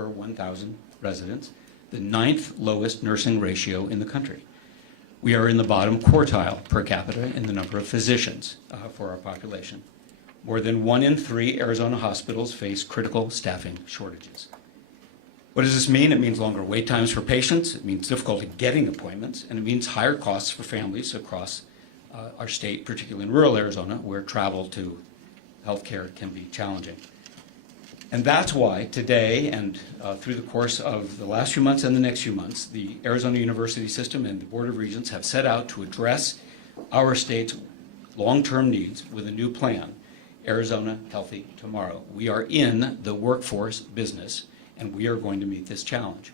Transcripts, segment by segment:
per 1,000 residents, the 9th lowest nursing ratio in the country. We are in the bottom quartile per capita in the number of physicians for our population. More than 1 in 3 Arizona hospitals face critical staffing shortages. What does this mean? It means longer wait times for patients, it means difficulty getting appointments, and it means higher costs for families across our state, particularly in rural Arizona, where travel to healthcare can be challenging. And that's why today and through the course of the last few months and the next few months, the Arizona University System and the Board of Regents have set out to address our state's long-term needs with a new plan, Arizona Healthy Tomorrow. We are in the workforce business, and we are going to meet this challenge.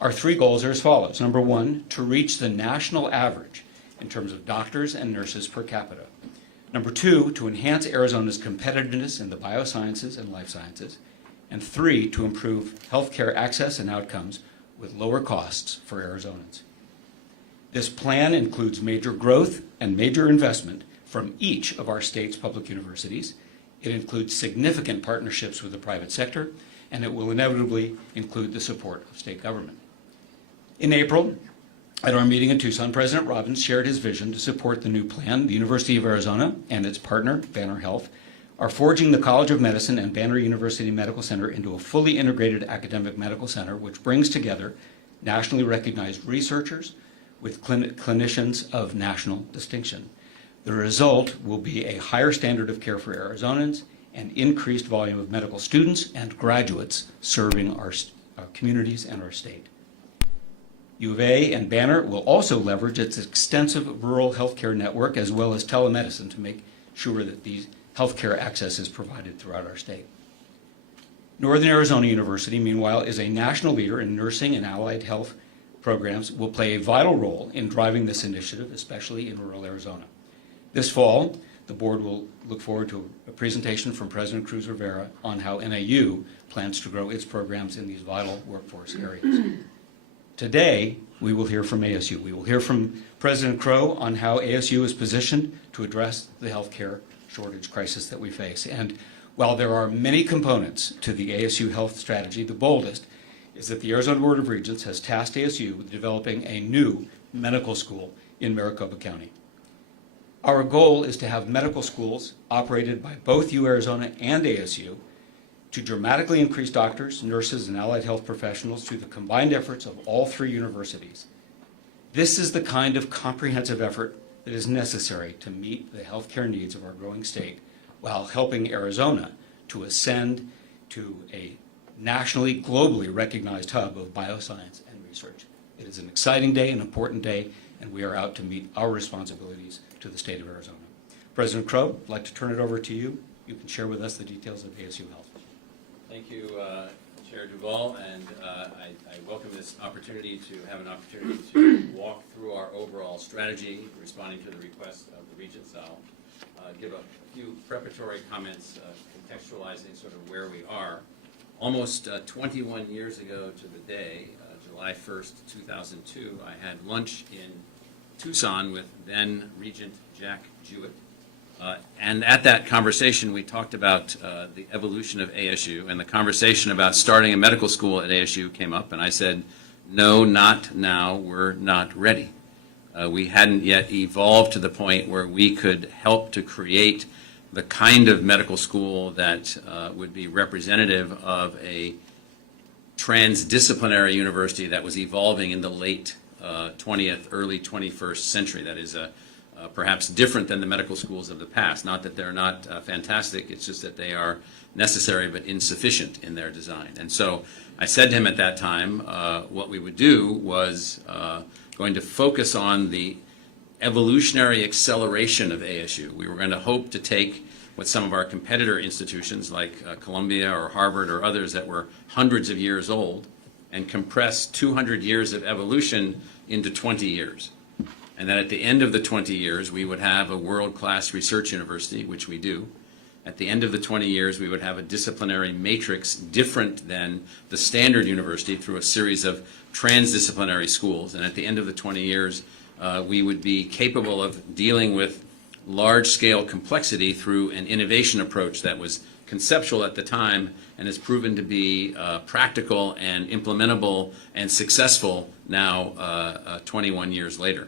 Our 3 goals are as follows. Number 1, to reach the national average in terms of doctors and nurses per capita. Number 2, to enhance Arizona's competitiveness in the biosciences and life sciences. And 3, to improve healthcare access and outcomes with lower costs for Arizonans. This plan includes major growth and major investment from each of our state's public universities. It includes significant partnerships with the private sector, and it will inevitably include the support of state government. In April, at our meeting in Tucson, President Robbins shared his vision to support the new plan. The University of Arizona and its partner, Banner Health, are forging the College of Medicine and Banner University Medical Center into a fully integrated academic medical center, which brings together nationally recognized researchers with clinicians of national distinction. The result will be a higher standard of care for Arizonans and increased volume of medical students and graduates serving our communities and our state. U of A and Banner will also leverage its extensive rural healthcare network as well as telemedicine to make sure that these healthcare access is provided throughout our state. Northern Arizona University, meanwhile, is a national leader in nursing and allied health programs, will play a vital role in driving this initiative, especially in rural Arizona. This fall, the board will look forward to a presentation from President Cruz Rivera on how NAU plans to grow its programs in these vital workforce areas. Today, we will hear from ASU. We will hear from President Crow on how ASU is positioned to address the healthcare shortage crisis that we face. And while there are many components to the ASU health strategy, the boldest is that the Arizona Board of Regents has tasked ASU with developing a new medical school in Maricopa County. Our goal is to have medical schools operated by both UArizona and ASU to dramatically increase doctors, nurses, and allied health professionals through the combined efforts of all 3 universities. This is the kind of comprehensive effort that is necessary to meet the healthcare needs of our growing state while helping Arizona to ascend to a nationally, globally recognized hub of bioscience and research. It is an exciting day, an important day, and we are out to meet our responsibilities to the state of Arizona. President Crow, I'd like to turn it over to you. You can share with us the details of ASU Health. Thank you, Chair Duvall, and I welcome this opportunity to have an opportunity to walk through our overall strategy, responding to the request of the Regents. I'll give a few preparatory comments, contextualizing sort of where we are. Almost 21 years ago to the day, July 1st, 2002, I had lunch in Tucson with then Regent Jack Jewett. And at that conversation, we talked about the evolution of ASU, and the conversation about starting a medical school at ASU came up, and I said, no, not now, we're not ready. We hadn't yet evolved to the point where we could help to create the kind of medical school that would be representative of a transdisciplinary university that was evolving in the late 20th, early 21st century. That is perhaps different than the medical schools of the past. Not that they're not fantastic, it's just that they are necessary but insufficient in their design. And so I said to him at that time, what we would do was going to focus on the evolutionary acceleration of ASU. We were going to hope to take what some of our competitor institutions like Columbia or Harvard or others that were hundreds of years old and compress 200 years of evolution into 20 years. And that at the end of the 20 years, we would have a world-class research university, which we do. At the end of the 20 years, we would have a disciplinary matrix different than the standard university through a series of transdisciplinary schools. And at the end of the 20 years, we would be capable of dealing with large-scale complexity through an innovation approach that was conceptual at the time and has proven to be practical and implementable and successful now 21 years later.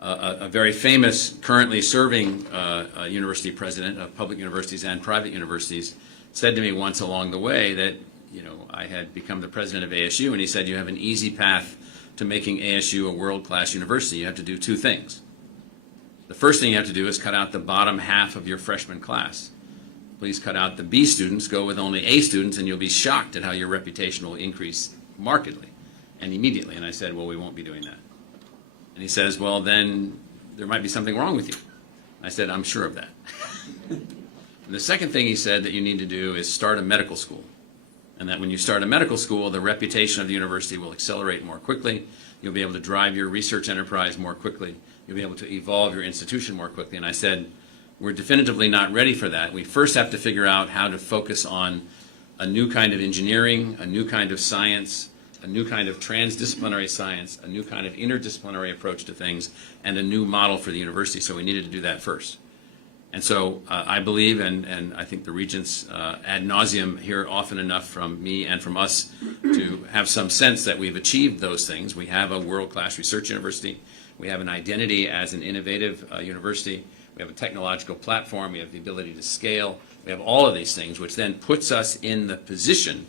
A very famous, currently serving university president of public universities and private universities said to me once along the way that, I had become the president of ASU, and he said, you have an easy path to making ASU a world-class university. You have to do two things. The first thing you have to do is cut out the bottom half of your freshman class. Please cut out the B students, go with only A students, and you'll be shocked at how your reputation will increase markedly and immediately. And I said, well, we won't be doing that. And he says, well, then there might be something wrong with you. I said, I'm sure of that. And the second thing he said that you need to do is start a medical school. And that when you start a medical school, the reputation of the university will accelerate more quickly. You'll be able to drive your research enterprise more quickly. You'll be able to evolve your institution more quickly. And I said, we're definitively not ready for that. We first have to figure out how to focus on a new kind of engineering, a new kind of science, a new kind of transdisciplinary science, a new kind of interdisciplinary approach to things, and a new model for the university. So we needed to do that first. And so I believe, and I think the Regents ad nauseum hear often enough from me and from us to have some sense that we've achieved those things. We have a world-class research university. We have an identity as an innovative university. We have a technological platform. We have the ability to scale. We have all of these things, which then puts us in the position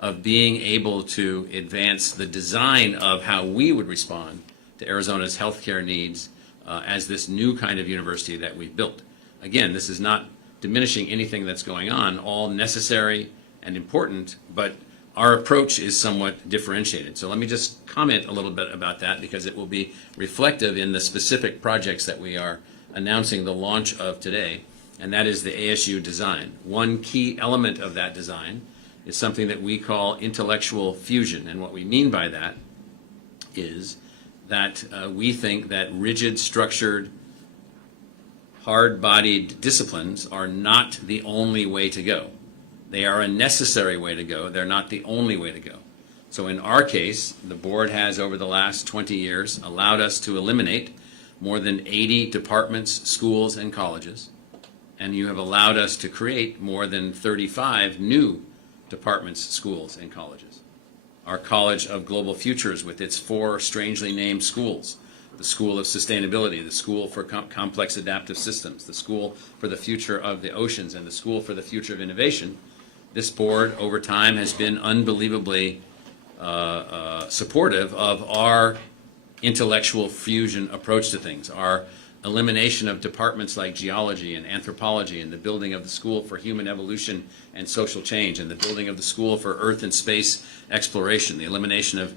of being able to advance the design of how we would respond to Arizona's healthcare needs as this new kind of university that we've built. Again, this is not diminishing anything that's going on, all necessary and important, but our approach is somewhat differentiated. So let me just comment a little bit about that because it will be reflective in the specific projects that we are announcing the launch of today, and that is the ASU design. One key element of that design is something that we call intellectual fusion, and what we mean by that is that we think that rigid, structured, hard-bodied disciplines are not the only way to go. They are a necessary way to go. They're not the only way to go. So in our case, the board has, over the last 20 years, allowed us to eliminate more than 80 departments, schools, and colleges. And you have allowed us to create more than 35 new departments, schools, and colleges. Our College of Global Futures, with its 4 strangely named schools, the School of Sustainability, the School for Complex Adaptive Systems, the School for the Future of the Oceans, and the School for the Future of Innovation. This board, over time, has been unbelievably supportive of our intellectual fusion approach to things, our elimination of departments like geology and anthropology, and the building of the School for Human Evolution and Social Change, and the building of the School for Earth and Space Exploration, the elimination of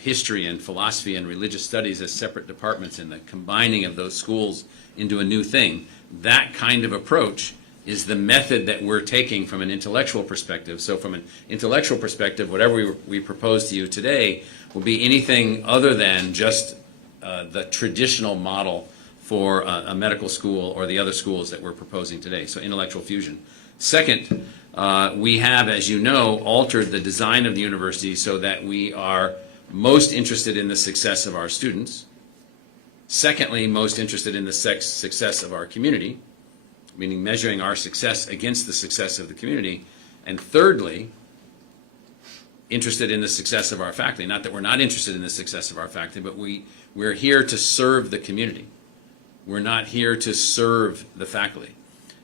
history and philosophy and religious studies as separate departments, and the combining of those schools into a new thing. That kind of approach is the method that we're taking from an intellectual perspective. So from an intellectual perspective, whatever we propose to you today will be anything other than just the traditional model for a medical school or the other schools that we're proposing today. So intellectual fusion. Second, we have, as you know, altered the design of the university so that we are most interested in the success of our students. Secondly, most interested in the success of our community, meaning measuring our success against the success of the community. And thirdly, interested in the success of our faculty. Not that we're not interested in the success of our faculty, but we're here to serve the community. We're not here to serve the faculty.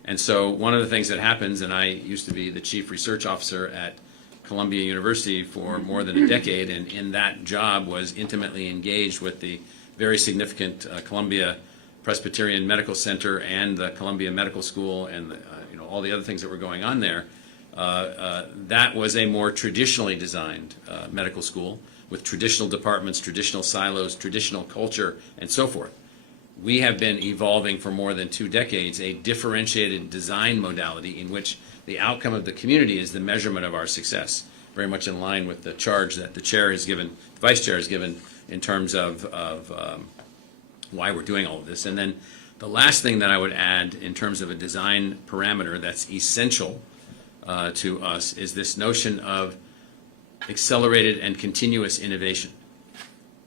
And so one of the things that happens, and I used to be the chief research officer at Columbia University for more than a decade, and in that job was intimately engaged with the very significant Columbia Presbyterian Medical Center and the Columbia Medical School and all the other things that were going on there. That was a more traditionally designed medical school with traditional departments, traditional silos, traditional culture, and so forth. We have been evolving for more than 2 decades a differentiated design modality in which the outcome of the community is the measurement of our success, very much in line with the charge that the chair has given, the vice chair has given in terms of why we're doing all of this. And then the last thing that I would add in terms of a design parameter that's essential to us is this notion of accelerated and continuous innovation.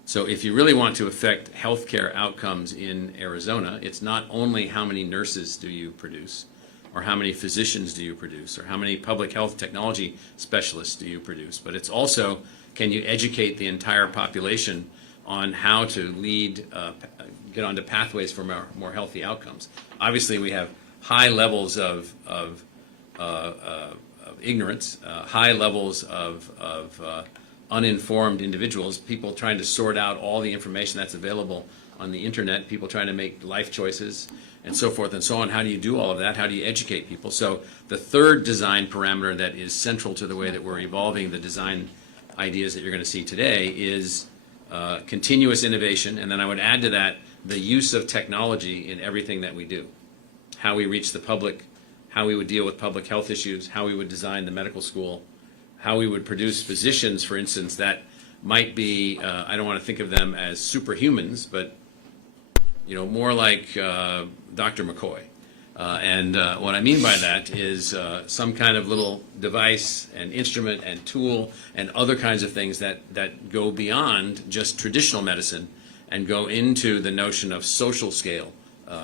So if you really want to affect healthcare outcomes in Arizona, it's not only how many nurses do you produce, or how many physicians do you produce, or how many public health technology specialists do you produce, but it's also, can you educate the entire population on how to lead, get onto pathways for more healthy outcomes. Obviously, we have high levels of ignorance, high levels of uninformed individuals, people trying to sort out all the information that's available on the internet, people trying to make life choices, and so forth and so on. How do you do all of that? How do you educate people? So the third design parameter that is central to the way that we're evolving the design ideas that you're going to see today is continuous innovation, and then I would add to that the use of technology in everything that we do. How we reach the public, how we would deal with public health issues, how we would design the medical school, how we would produce physicians, for instance, that might be, I don't want to think of them as superhumans, but more like Dr. McCoy. And what I mean by that is some kind of little device and instrument and tool and other kinds of things that go beyond just traditional medicine and go into the notion of social scale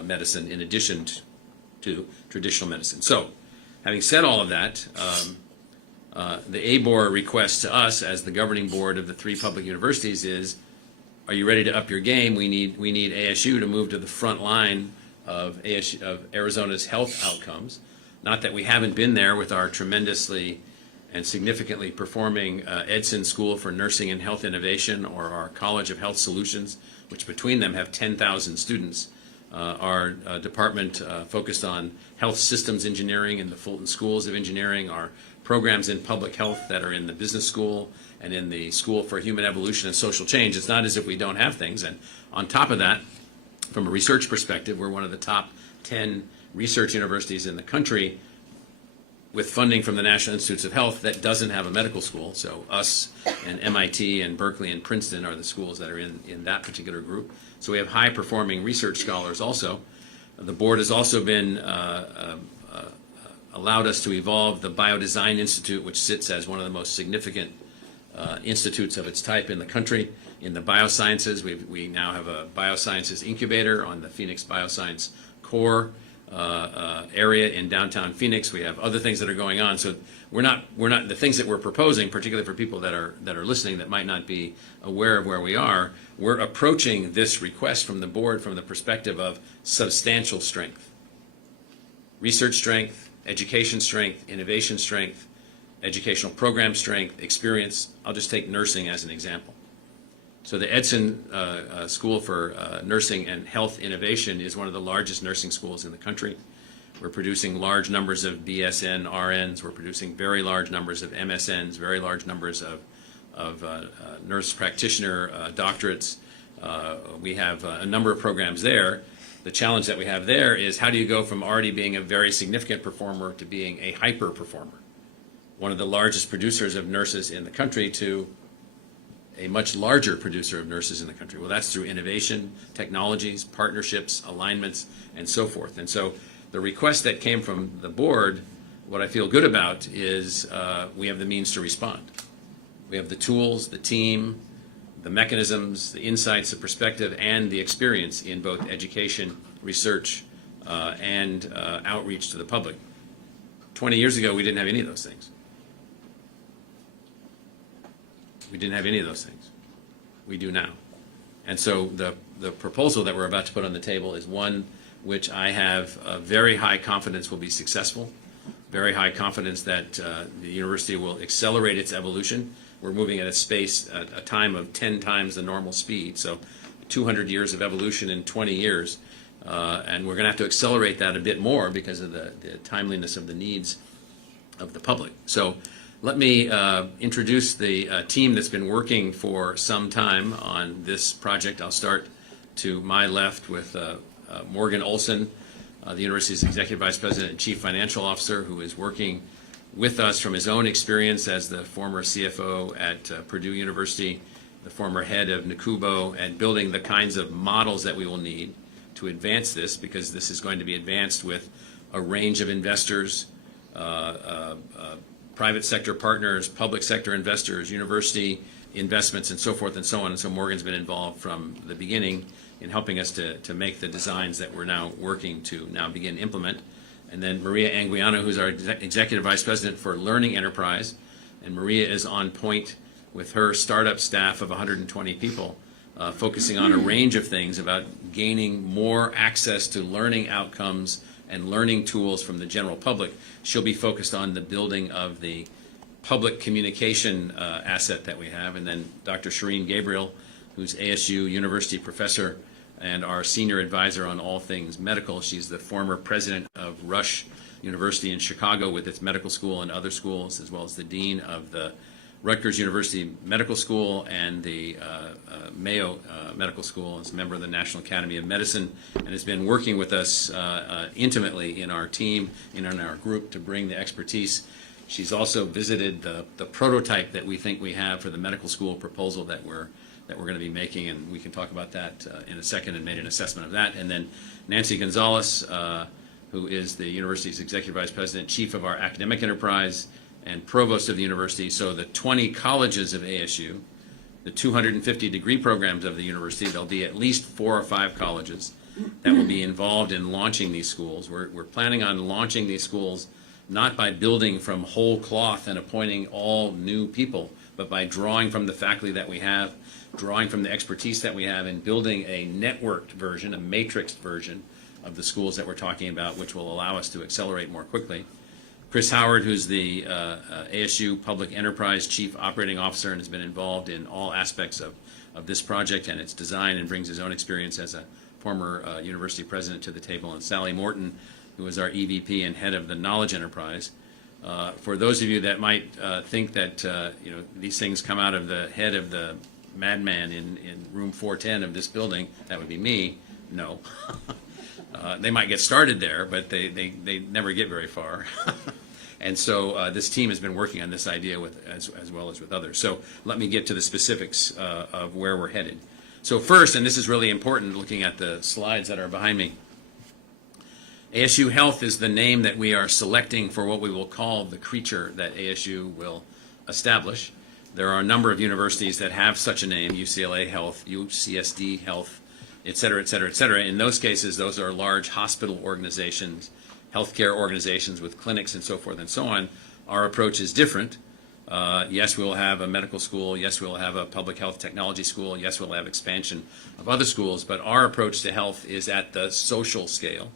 medicine in addition to traditional medicine. So, having said all of that, the ABOR request to us as the governing board of the 3 public universities is, are you ready to up your game? We need ASU to move to the front line of Arizona's health outcomes. Not that we haven't been there with our tremendously and significantly performing Edson School for Nursing and Health Innovation, or our College of Health Solutions, which between them have 10,000 students. Our department focused on health systems engineering in the Fulton Schools of Engineering, our programs in public health that are in the business school and in the School for Human Evolution and Social Change. It's not as if we don't have things. And on top of that, from a research perspective, we're one of the top 10 research universities in the country with funding from the National Institutes of Health that doesn't have a medical school. So us and MIT and Berkeley and Princeton are the schools that are in that particular group. So we have high-performing research scholars also. The board has also been allowed us to evolve the Biodesign Institute, which sits as one of the most significant institutes of its type in the country. In the biosciences, we now have a biosciences incubator on the Phoenix Bioscience Core area in downtown Phoenix. We have other things that are going on. So we're not the things that we're proposing, particularly for people that are listening that might not be aware of where we are. We're approaching this request from the board from the perspective of substantial strength, research strength, education strength, innovation strength, educational program strength, experience. I'll just take nursing as an example. So the Edson School for Nursing and Health Innovation is one of the largest nursing schools in the country. We're producing large numbers of BSN RNs. We're producing very large numbers of MSNs, very large numbers of nurse practitioner doctorates. We have a number of programs there. The challenge that we have there is, how do you go from already being a very significant performer to being a hyper performer? One of the largest producers of nurses in the country to a much larger producer of nurses in the country. Well, that's through innovation, technologies, partnerships, alignments, and so forth. And so the request that came from the board, what I feel good about is we have the means to respond. We have the tools, the team, the mechanisms, the insights, the perspective, and the experience in both education, research, and outreach to the public. 20 years ago, we didn't have any of those things. We didn't have any of those things. We do now. And so the proposal that we're about to put on the table is one which I have very high confidence will be successful, very high confidence that the university will accelerate its evolution. We're moving at a time of 10 times the normal speed, so 200 years of evolution in 20 years. And we're going to have to accelerate that a bit more because of the timeliness of the needs of the public. So let me introduce the team that's been working for some time on this project. I'll start to my left with Morgan Olson, the university's Executive Vice President and Chief Financial Officer, who is working with us from his own experience as the former CFO at Purdue University, the former head of NACUBO, and building the kinds of models that we will need to advance this, because this is going to be advanced with a range of investors, private sector partners, public sector investors, university investments, and so forth and so on. And so Morgan's been involved from the beginning in helping us to make the designs that we're now working to now begin implement. And then Maria Anguiano, who's our Executive Vice President for Learning Enterprise. And Maria is on point with her startup staff of 120 people, focusing on a range of things about gaining more access to learning outcomes and learning tools from the general public. She'll be focused on the building of the public communication asset that we have. And then Dr. Shireen Gabriel, who's ASU University professor and our senior advisor on all things medical. She's the former president of Rush University in Chicago with its medical school and other schools, as well as the dean of the Rutgers University Medical School and the Mayo Medical School, as a member of the National Academy of Medicine, and has been working with us intimately in our team, in our group, to bring the expertise. She's also visited the prototype that we think we have for the medical school proposal that we're going to be making, and we can talk about that in a second, and made an assessment of that. And then Nancy Gonzalez, who is the university's Executive Vice President, Chief of our Academic Enterprise, and Provost of the university. So the 20 colleges of ASU, the 250 degree programs of the university, there'll be at least 4 or 5 colleges that will be involved in launching these schools. We're planning on launching these schools not by building from whole cloth and appointing all new people, but by drawing from the faculty that we have, drawing from the expertise that we have, and building a networked version, a matrixed version of the schools that we're talking about, which will allow us to accelerate more quickly. Chris Howard, who's the ASU Public Enterprise Chief Operating Officer and has been involved in all aspects of this project and its design, and brings his own experience as a former university president to the table. And Sally Morton, who is our EVP and head of the Knowledge Enterprise. For those of you that might think that these things come out of the head of the madman in room 410 of this building, that would be me. No. They might get started there, but they never get very far. And so this team has been working on this idea as well as with others. So let me get to the specifics of where we're headed. So first, and this is really important looking at the slides that are behind me, ASU Health is the name that we are selecting for what we will call the creature that ASU will establish. There are a number of universities that have such a name: UCLA Health, UCSD Health, et cetera, et cetera, et cetera. In those cases, those are large hospital organizations, healthcare organizations with clinics and so forth and so on. Our approach is different. Yes, we'll have a medical school. Yes, we'll have a public health technology school. Yes, we'll have expansion of other schools. But our approach to health is at the social scale.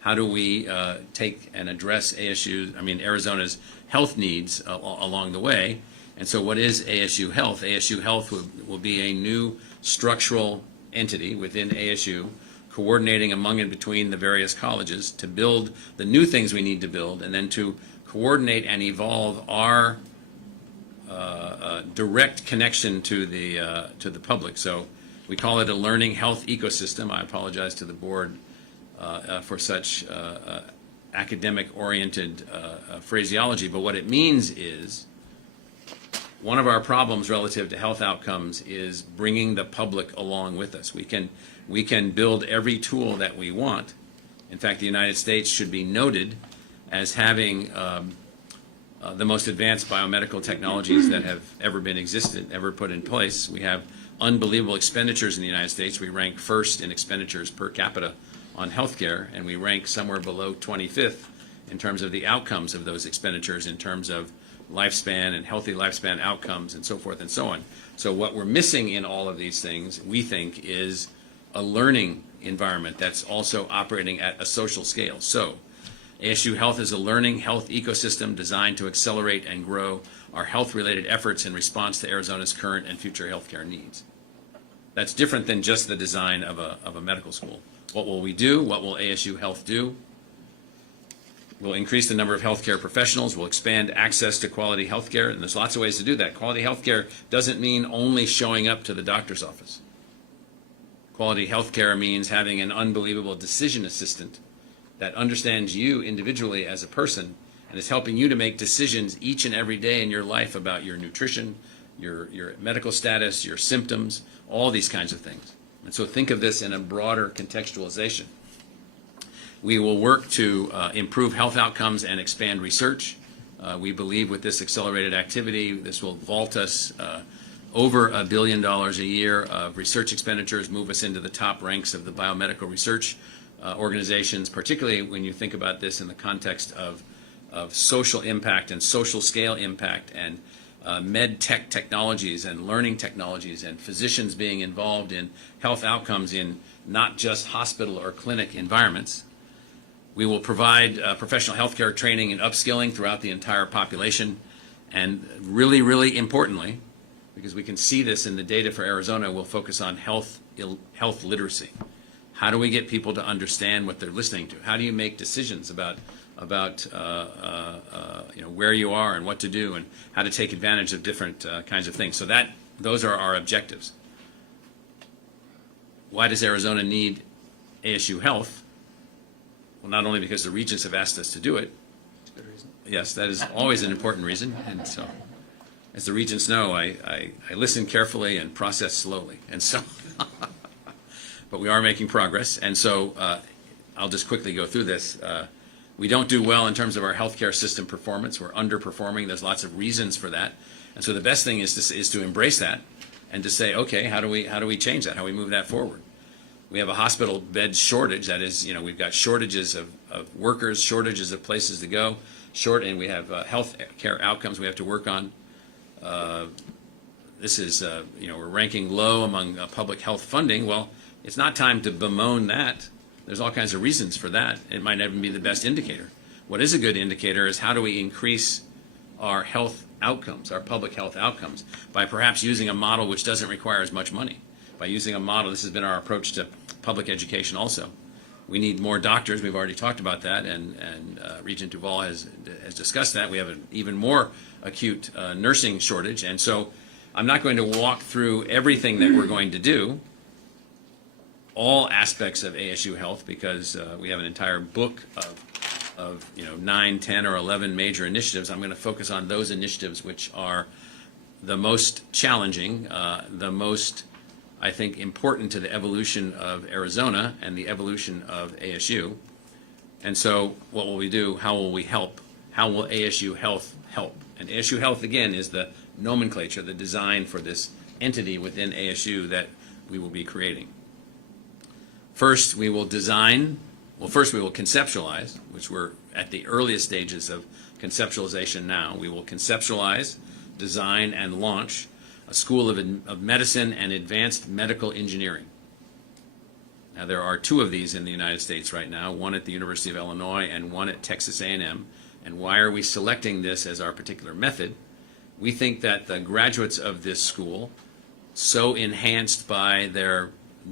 How do we take and address Arizona's health needs along the way? And so what is ASU Health? ASU Health will be a new structural entity within ASU, coordinating among and between the various colleges to build the new things we need to build, and then to coordinate and evolve our direct connection to the public. So we call it a learning health ecosystem. I apologize to the board for such academic-oriented phraseology, but what it means is one of our problems relative to health outcomes is bringing the public along with us. We can build every tool that we want. In fact, the United States should be noted as having the most advanced biomedical technologies that have ever put in place. We have unbelievable expenditures in the United States. We rank first in expenditures per capita on healthcare, and we rank somewhere below 25th in terms of the outcomes of those expenditures, in terms of lifespan and healthy lifespan outcomes and so forth and so on. So what we're missing in all of these things, we think, is a learning environment that's also operating at a social scale. So ASU Health is a learning health ecosystem designed to accelerate and grow our health-related efforts in response to Arizona's current and future healthcare needs. That's different than just the design of a medical school. What will we do? What will ASU Health do? We'll increase the number of healthcare professionals. We'll expand access to quality healthcare, and there's lots of ways to do that. Quality healthcare doesn't mean only showing up to the doctor's office. Quality healthcare means having an unbelievable decision assistant that understands you individually as a person and is helping you to make decisions each and every day in your life about your nutrition, your medical status, your symptoms, all these kinds of things. And so think of this in a broader contextualization. We will work to improve health outcomes and expand research. We believe with this accelerated activity, this will vault us over $1 billion a year of research expenditures, move us into the top ranks of the biomedical research organizations, particularly when you think about this in the context of social impact and social scale impact and med tech technologies and learning technologies and physicians being involved in health outcomes in not just hospital or clinic environments. We will provide professional healthcare training and upskilling throughout the entire population. And really, really importantly, because we can see this in the data for Arizona, we'll focus on health literacy. How do we get people to understand what they're listening to? How do you make decisions about where you are and what to do and how to take advantage of different kinds of things? So those are our objectives. Why does Arizona need ASU Health? Well, not only because the regents have asked us to do it. That's a good reason. Yes, that is always an important reason. And so, as the regents know, I listen carefully and process slowly. And so, but we are making progress. And so, I'll just quickly go through this. We don't do well in terms of our healthcare system performance. We're underperforming. There's lots of reasons for that. And so the best thing is to embrace that and to say, okay, how do we change that? How do we move that forward? We have a hospital bed shortage. That is, we've got shortages of workers, shortages of places to go, and we have health care outcomes we have to work on. This is, we're ranking low among public health funding. Well, it's not time to bemoan that. There's all kinds of reasons for that. It might not even be the best indicator. What is a good indicator is how do we increase our health outcomes, our public health outcomes, by perhaps using a model which doesn't require as much money. By using a model, this has been our approach to public education also. We need more doctors. We've already talked about that, and Regent Duval has discussed that. We have an even more acute nursing shortage, and so I'm not going to walk through everything that we're going to do, all aspects of ASU Health, because we have an entire book of 9, 10, or 11 major initiatives. I'm going to focus on those initiatives which are the most challenging, the most, I think, important to the evolution of Arizona and the evolution of ASU. And so what will we do? How will we help? How will ASU Health help? And ASU Health, again, is the nomenclature, the design for this entity within ASU that we will be creating. First, we will conceptualize, which we're at the earliest stages of conceptualization now. We will conceptualize, design, and launch a School of Medicine and Advanced Medical Engineering. Now, there are 2 of these in the United States right now, one at the University of Illinois and one at Texas A&M. And why are we selecting this as our particular method? We think that the graduates of this school, so enhanced by their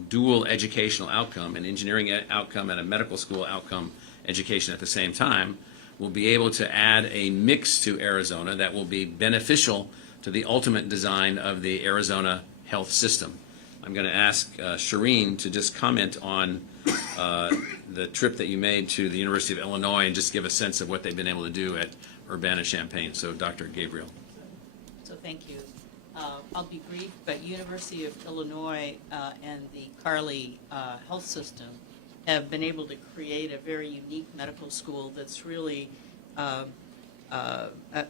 dual educational outcome, an engineering outcome and a medical school outcome education at the same time, will be able to add a mix to Arizona that will be beneficial to the ultimate design of the Arizona health system. I'm going to ask Shireen to just comment on the trip that you made to the University of Illinois and just give a sense of what they've been able to do at Urbana-Champaign. So, Dr. Gabriel. So thank you. I'll be brief, but University of Illinois and the Carly Health System have been able to create a very unique medical school that's really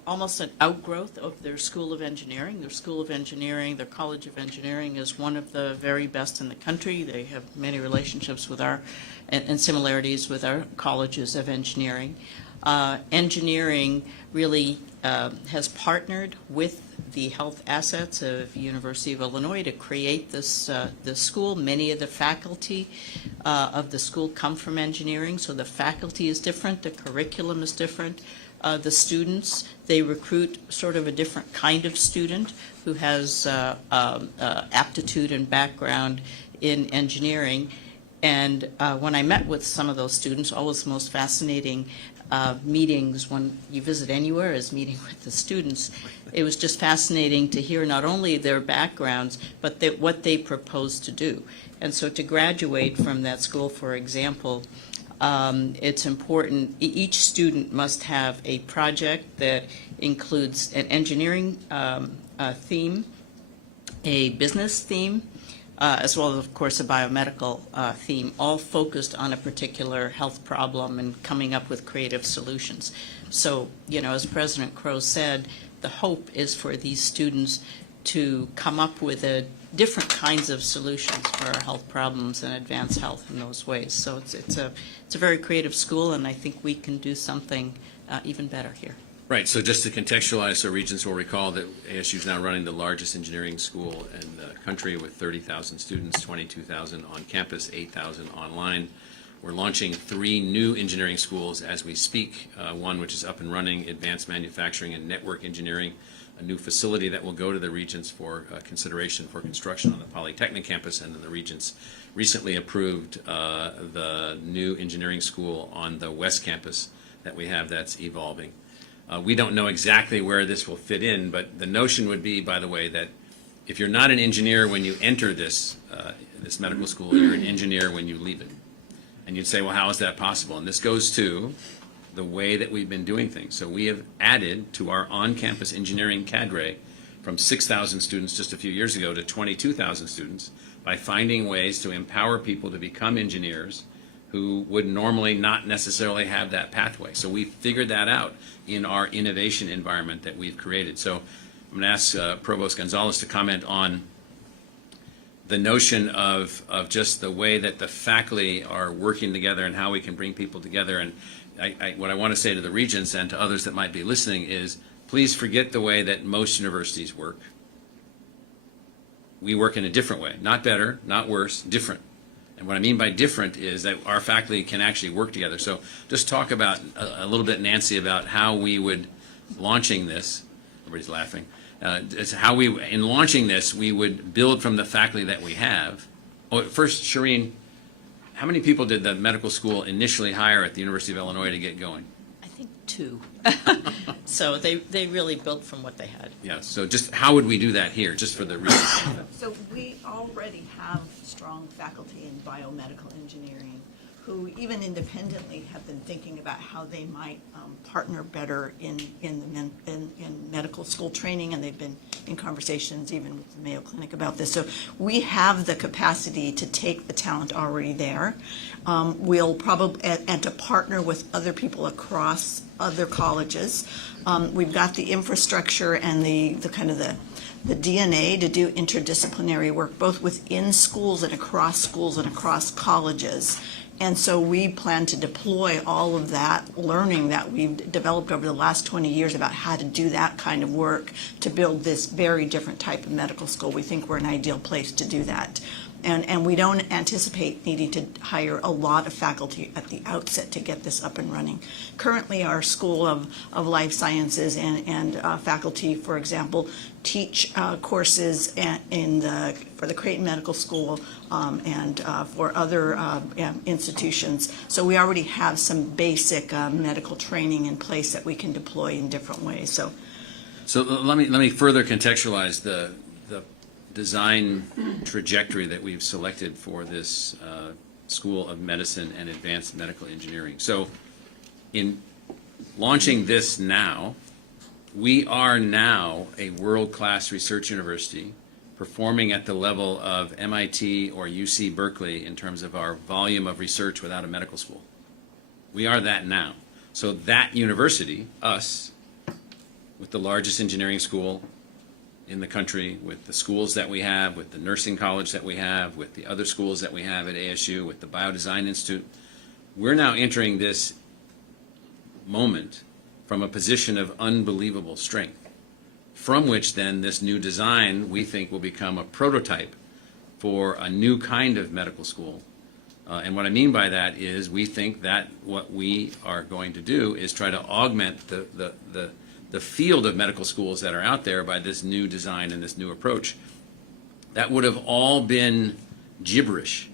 almost an outgrowth of their School of Engineering. Their School of Engineering, their College of Engineering is one of the very best in the country. They have many relationships with and similarities with our colleges of engineering. Engineering really has partnered with the health assets of University of Illinois to create this school. Many of the faculty of the school come from engineering, so the faculty is different, the curriculum is different. The students, they recruit sort of a different kind of student who has aptitude and background in engineering. And when I met with some of those students, always the most fascinating meetings when you visit anywhere is meeting with the students. It was just fascinating to hear not only their backgrounds, but what they propose to do. And so to graduate from that school, for example, it's important, each student must have a project that includes an engineering theme, a business theme, as well as, of course, a biomedical theme, all focused on a particular health problem and coming up with creative solutions. So, as President Crow said, the hope is for these students to come up with a different kinds of solutions for our health problems and advance health in those ways. So it's a very creative school, and I think we can do something even better here. Right, so just to contextualize, so Regents will recall that ASU is now running the largest engineering school in the country with 30,000 students, 22,000 on campus, 8,000 online. We're launching 3 new engineering schools as we speak, one which is up and running, advanced manufacturing and network engineering, a new facility that will go to the Regents for consideration for construction on the Polytechnic campus, and then the Regents recently approved the new engineering school on the West campus that we have that's evolving. We don't know exactly where this will fit in, but the notion would be, by the way, that if you're not an engineer when you enter this medical school, you're an engineer when you leave it. And you'd say, well, how is that possible? And this goes to the way that we've been doing things. So we have added to our on-campus engineering cadre from 6,000 students just a few years ago to 22,000 students by finding ways to empower people to become engineers who would normally not necessarily have that pathway. So we figured that out in our innovation environment that we've created. So I'm going to ask Provost Gonzalez to comment on the notion of just the way that the faculty are working together and how we can bring people together. And what I want to say to the Regents and to others that might be listening is, please forget the way that most universities work. We work in a different way, not better, not worse, different. And what I mean by different is that our faculty can actually work together. So just talk about a little bit, Nancy, about how we would, launching this, everybody's laughing, it's how we, in launching this, we would build from the faculty that we have. Oh, first, Shireen, how many people did the medical school initially hire at the University of Illinois to get going? I think 2. So they really built from what they had. Yeah, so just how would we do that here, just for the Regents? So we already have strong faculty in biomedical engineering who even independently have been thinking about how they might partner better in medical school training, and they've been in conversations even with the Mayo Clinic about this. So we have the capacity to take the talent already there. We'll probably, and to partner with other people across other colleges. We've got the infrastructure and the kind of the DNA to do interdisciplinary work, both within schools and across colleges. And so we plan to deploy all of that learning that we've developed over the last 20 years about how to do that kind of work to build this very different type of medical school. We think we're an ideal place to do that. And we don't anticipate needing to hire a lot of faculty at the outset to get this up and running. Currently, our School of Life Sciences and faculty, for example, teach courses for the Creighton Medical School and for other institutions. So we already have some basic medical training in place that we can deploy in different ways. So let me further contextualize the design trajectory that we've selected for this School of Medicine and Advanced Medical Engineering. So in launching this now, we are now a world-class research university performing at the level of MIT or UC Berkeley in terms of our volume of research without a medical school. We are that now. So that university, us, with the largest engineering school in the country, with the schools that we have, with the nursing college that we have, with the other schools that we have at ASU, with the Biodesign Institute, we're now entering this moment from a position of unbelievable strength, from which then this new design we think will become a prototype for a new kind of medical school. And what I mean by that is we think that what we are going to do is try to augment the field of medical schools that are out there by this new design and this new approach. That would have all been gibberish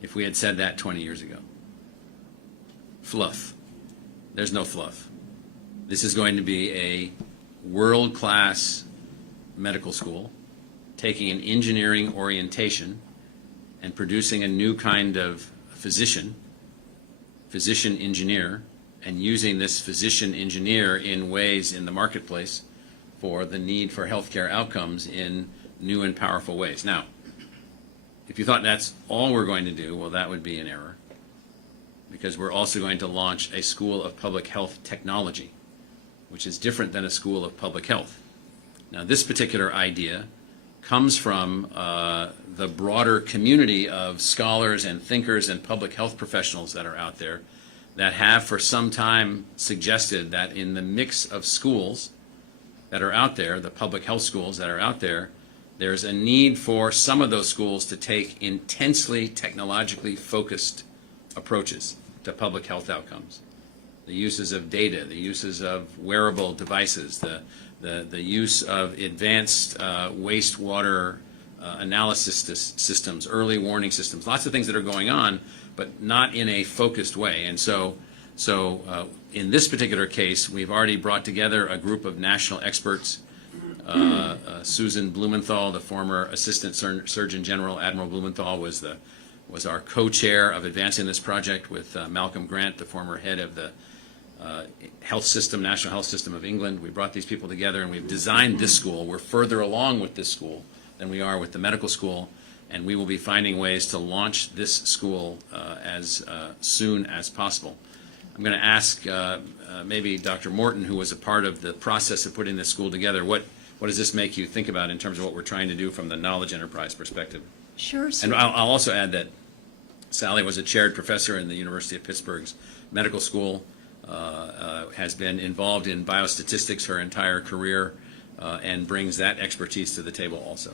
if we had said that 20 years ago. Fluff. There's no fluff. This is going to be a world-class medical school taking an engineering orientation and producing a new kind of physician engineer, and using this physician engineer in ways in the marketplace for the need for healthcare outcomes in new and powerful ways. Now, if you thought that's all we're going to do, well, that would be an error, because we're also going to launch a School of Public Health Technology, which is different than a School of Public Health. Now, this particular idea comes from the broader community of scholars and thinkers and public health professionals that are out there that have for some time suggested that in the mix of schools that are out there, the public health schools that are out there, there's a need for some of those schools to take intensely technologically focused approaches to public health outcomes. The uses of data, the uses of wearable devices, the use of advanced wastewater analysis systems, early warning systems, lots of things that are going on, but not in a focused way. And so in this particular case, we've already brought together a group of national experts. Susan Blumenthal, the former Assistant Surgeon General, Admiral Blumenthal, was our co-chair of advancing this project with Malcolm Grant, the former head of the health system, National Health System of England. We brought these people together and we've designed this school. We're further along with this school than we are with the medical school, and we will be finding ways to launch this school as soon as possible. I'm going to ask maybe Dr. Morton, who was a part of the process of putting this school together, what does this make you think about in terms of what we're trying to do from the knowledge enterprise perspective? Sure. And I'll also add that Sally was a chaired professor in the University of Pittsburgh's medical school, has been involved in biostatistics her entire career, and brings that expertise to the table also.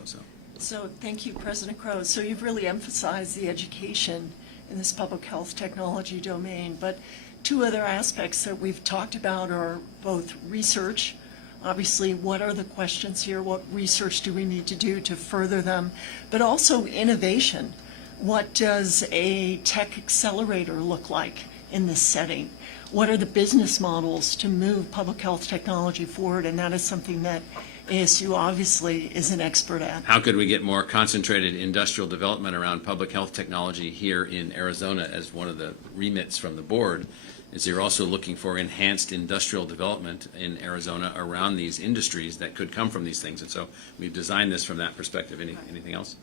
So thank you, President Crowe. So you've really emphasized the education in this public health technology domain, but two other aspects that we've talked about are both research. Obviously, what are the questions here? What research do we need to do to further them? But also innovation. What does a tech accelerator look like in this setting? What are the business models to move public health technology forward? And that is something that ASU obviously is an expert at. How could we get more concentrated industrial development around public health technology here in Arizona? As one of the remits from the board is you're also looking for enhanced industrial development in Arizona around these industries that could come from these things. And so we've designed this from that perspective. Anything else?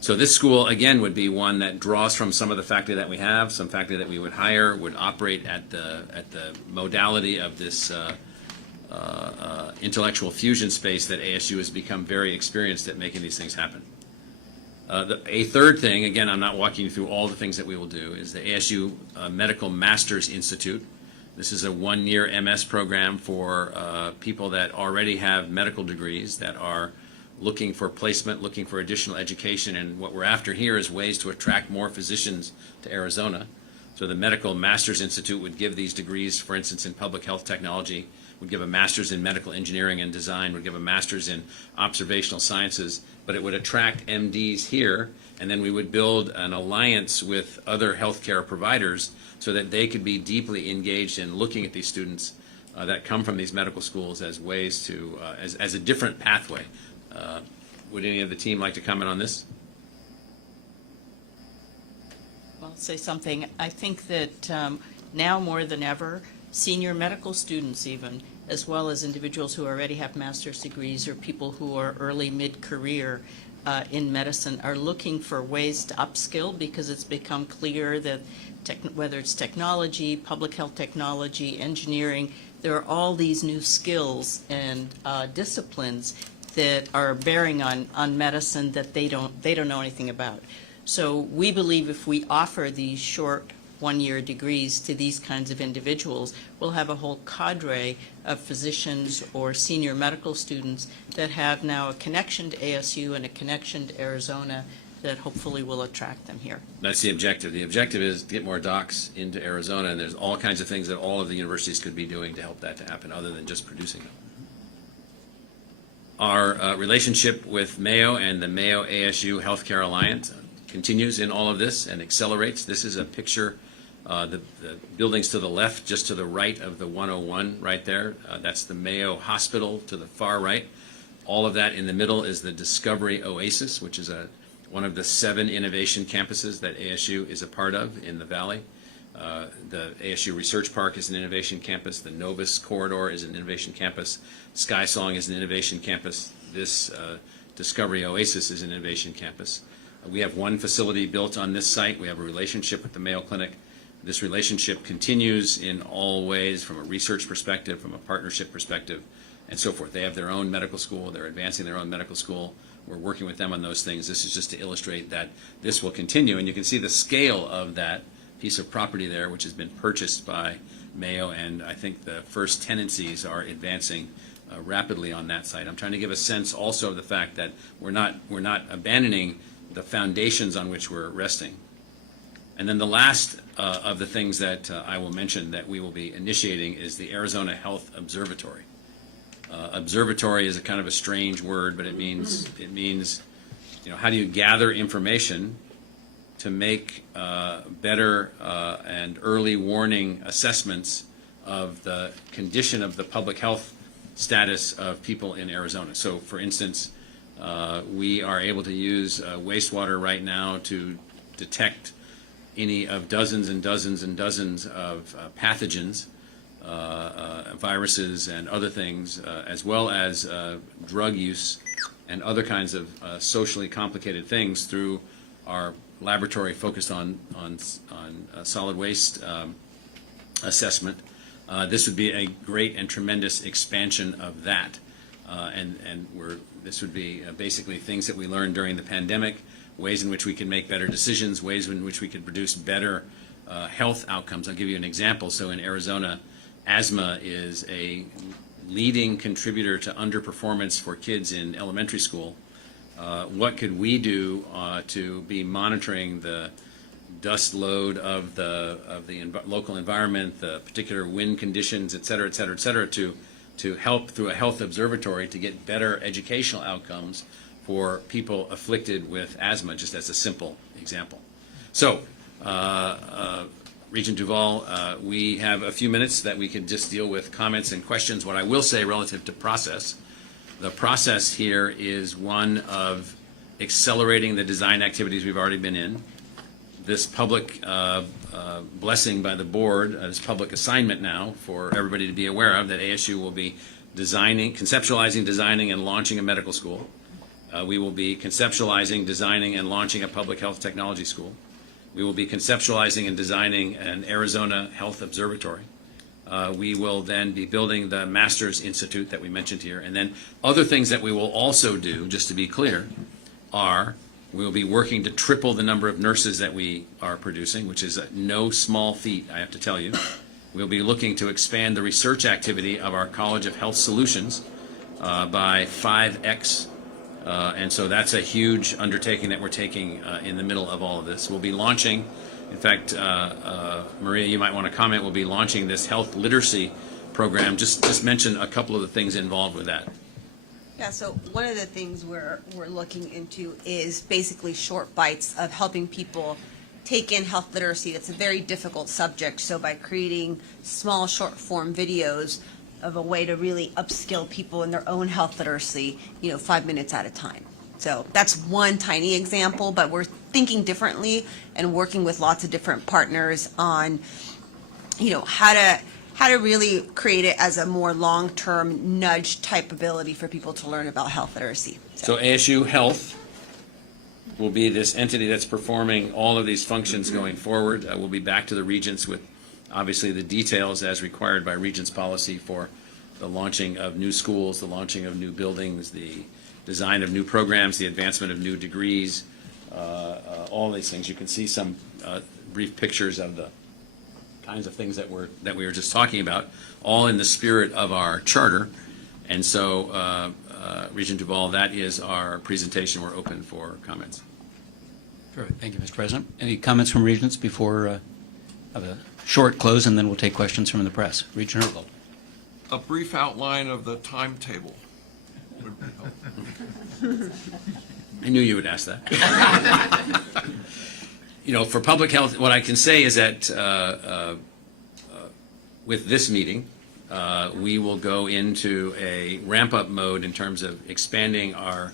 So this school, again, would be one that draws from some of the faculty that we have, some faculty that we would hire, would operate at the modality of this intellectual fusion space that ASU has become very experienced at making these things happen. A third thing, again, I'm not walking you through all the things that we will do, is the ASU Medical Masters Institute. This is a one-year MS program for people that already have medical degrees that are looking for placement, looking for additional education, and what we're after here is ways to attract more physicians to Arizona. So the Medical Masters Institute would give these degrees, for instance, in public health technology, would give a master's in medical engineering and design, would give a master's in observational sciences, but it would attract MDs here, and then we would build an alliance with other healthcare providers so that they could be deeply engaged in looking at these students that come from these medical schools as ways to, as a different pathway. Would any of the team like to comment on this? Well, I'll say something. I think that now more than ever, senior medical students even, as well as individuals who already have master's degrees or people who are early mid-career in medicine are looking for ways to upskill, because it's become clear that whether it's technology, public health technology, engineering, there are all these new skills and disciplines that are bearing on medicine that they don't know anything about. So we believe if we offer these short one-year degrees to these kinds of individuals, we'll have a whole cadre of physicians or senior medical students that have now a connection to ASU and a connection to Arizona that hopefully will attract them here. That's the objective. The objective is to get more docs into Arizona, and there's all kinds of things that all of the universities could be doing to help that to happen other than just producing them. Our relationship with Mayo and the Mayo ASU Healthcare Alliance continues in all of this and accelerates. This is a picture, the buildings to the left, just to the right of the 101 right there. That's the Mayo Hospital to the far right. All of that in the middle is the Discovery Oasis, which is one of the 7 innovation campuses that ASU is a part of in the Valley. The ASU Research Park is an innovation campus. The Novus Corridor is an innovation campus. SkySong is an innovation campus. This Discovery Oasis is an innovation campus. We have one facility built on this site. We have a relationship with the Mayo Clinic. This relationship continues in all ways, from a research perspective, from a partnership perspective, and so forth. They have their own medical school. They're advancing their own medical school. We're working with them on those things. This is just to illustrate that this will continue. And you can see the scale of that piece of property there, which has been purchased by Mayo, and I think the first tenancies are advancing rapidly on that site. I'm trying to give a sense also of the fact that we're not abandoning the foundations on which we're resting. And then the last of the things that I will mention that we will be initiating is the Arizona Health Observatory. Observatory is a kind of a strange word, but it means how do you gather information to make better and early warning assessments of the condition of the public health status of people in Arizona. So, for instance, we are able to use wastewater right now to detect any of dozens and dozens and dozens of pathogens, viruses and other things, as well as drug use and other kinds of socially complicated things through our laboratory focused on solid waste assessment. This would be a great and tremendous expansion of that, this would be basically things that we learned during the pandemic, ways in which we can make better decisions, ways in which we could produce better health outcomes. I'll give you an example. So in Arizona, asthma is a leading contributor to underperformance for kids in elementary school. What could we do to be monitoring the dust load of the local environment, the particular wind conditions, et cetera, et cetera, et cetera, to help through a health observatory to get better educational outcomes for people afflicted with asthma, just as a simple example. So, Regent Duval, we have a few minutes that we can just deal with comments and questions. What I will say relative to process, the process here is one of accelerating the design activities we've already been in. This public blessing by the board, this public assignment now for everybody to be aware of, that ASU will be conceptualizing, designing, and launching a medical school. We will be conceptualizing, designing, and launching a public health technology school. We will be conceptualizing and designing an Arizona Health Observatory. We will then be building the Masters Institute that we mentioned here. And then other things that we will also do, just to be clear, are we will be working to triple the number of nurses that we are producing, which is no small feat, I have to tell you. We'll be looking to expand the research activity of our College of Health Solutions by 5x. And so that's a huge undertaking that we're taking in the middle of all of this. We'll be launching, in fact, Maria, you might want to comment, we'll be launching this health literacy program. Just mention a couple of the things involved with that. Yeah, so one of the things we're looking into is basically short bites of helping people take in health literacy. That's a very difficult subject. So by creating small short form videos of a way to really upskill people in their own health literacy, 5 minutes at a time. So that's one tiny example, but we're thinking differently and working with lots of different partners on, how to really create it as a more long-term nudge type ability for people to learn about health literacy. So ASU Health will be this entity that's performing all of these functions going forward. We'll be back to the Regents with obviously the details as required by Regents policy for the launching of new schools, the launching of new buildings, the design of new programs, the advancement of new degrees, all these things. You can see some brief pictures of the kinds of things that we were just talking about, all in the spirit of our charter. And so, Regent Duval, that is our presentation. We're open for comments. Sure. Thank you, Mr. President. Any comments from Regents before have a short close, and then we'll take questions from the press. Regent Herbold. A brief outline of the timetable would be helpful. I knew you would ask that. For public health, what I can say is that with this meeting, we will go into a ramp-up mode in terms of expanding our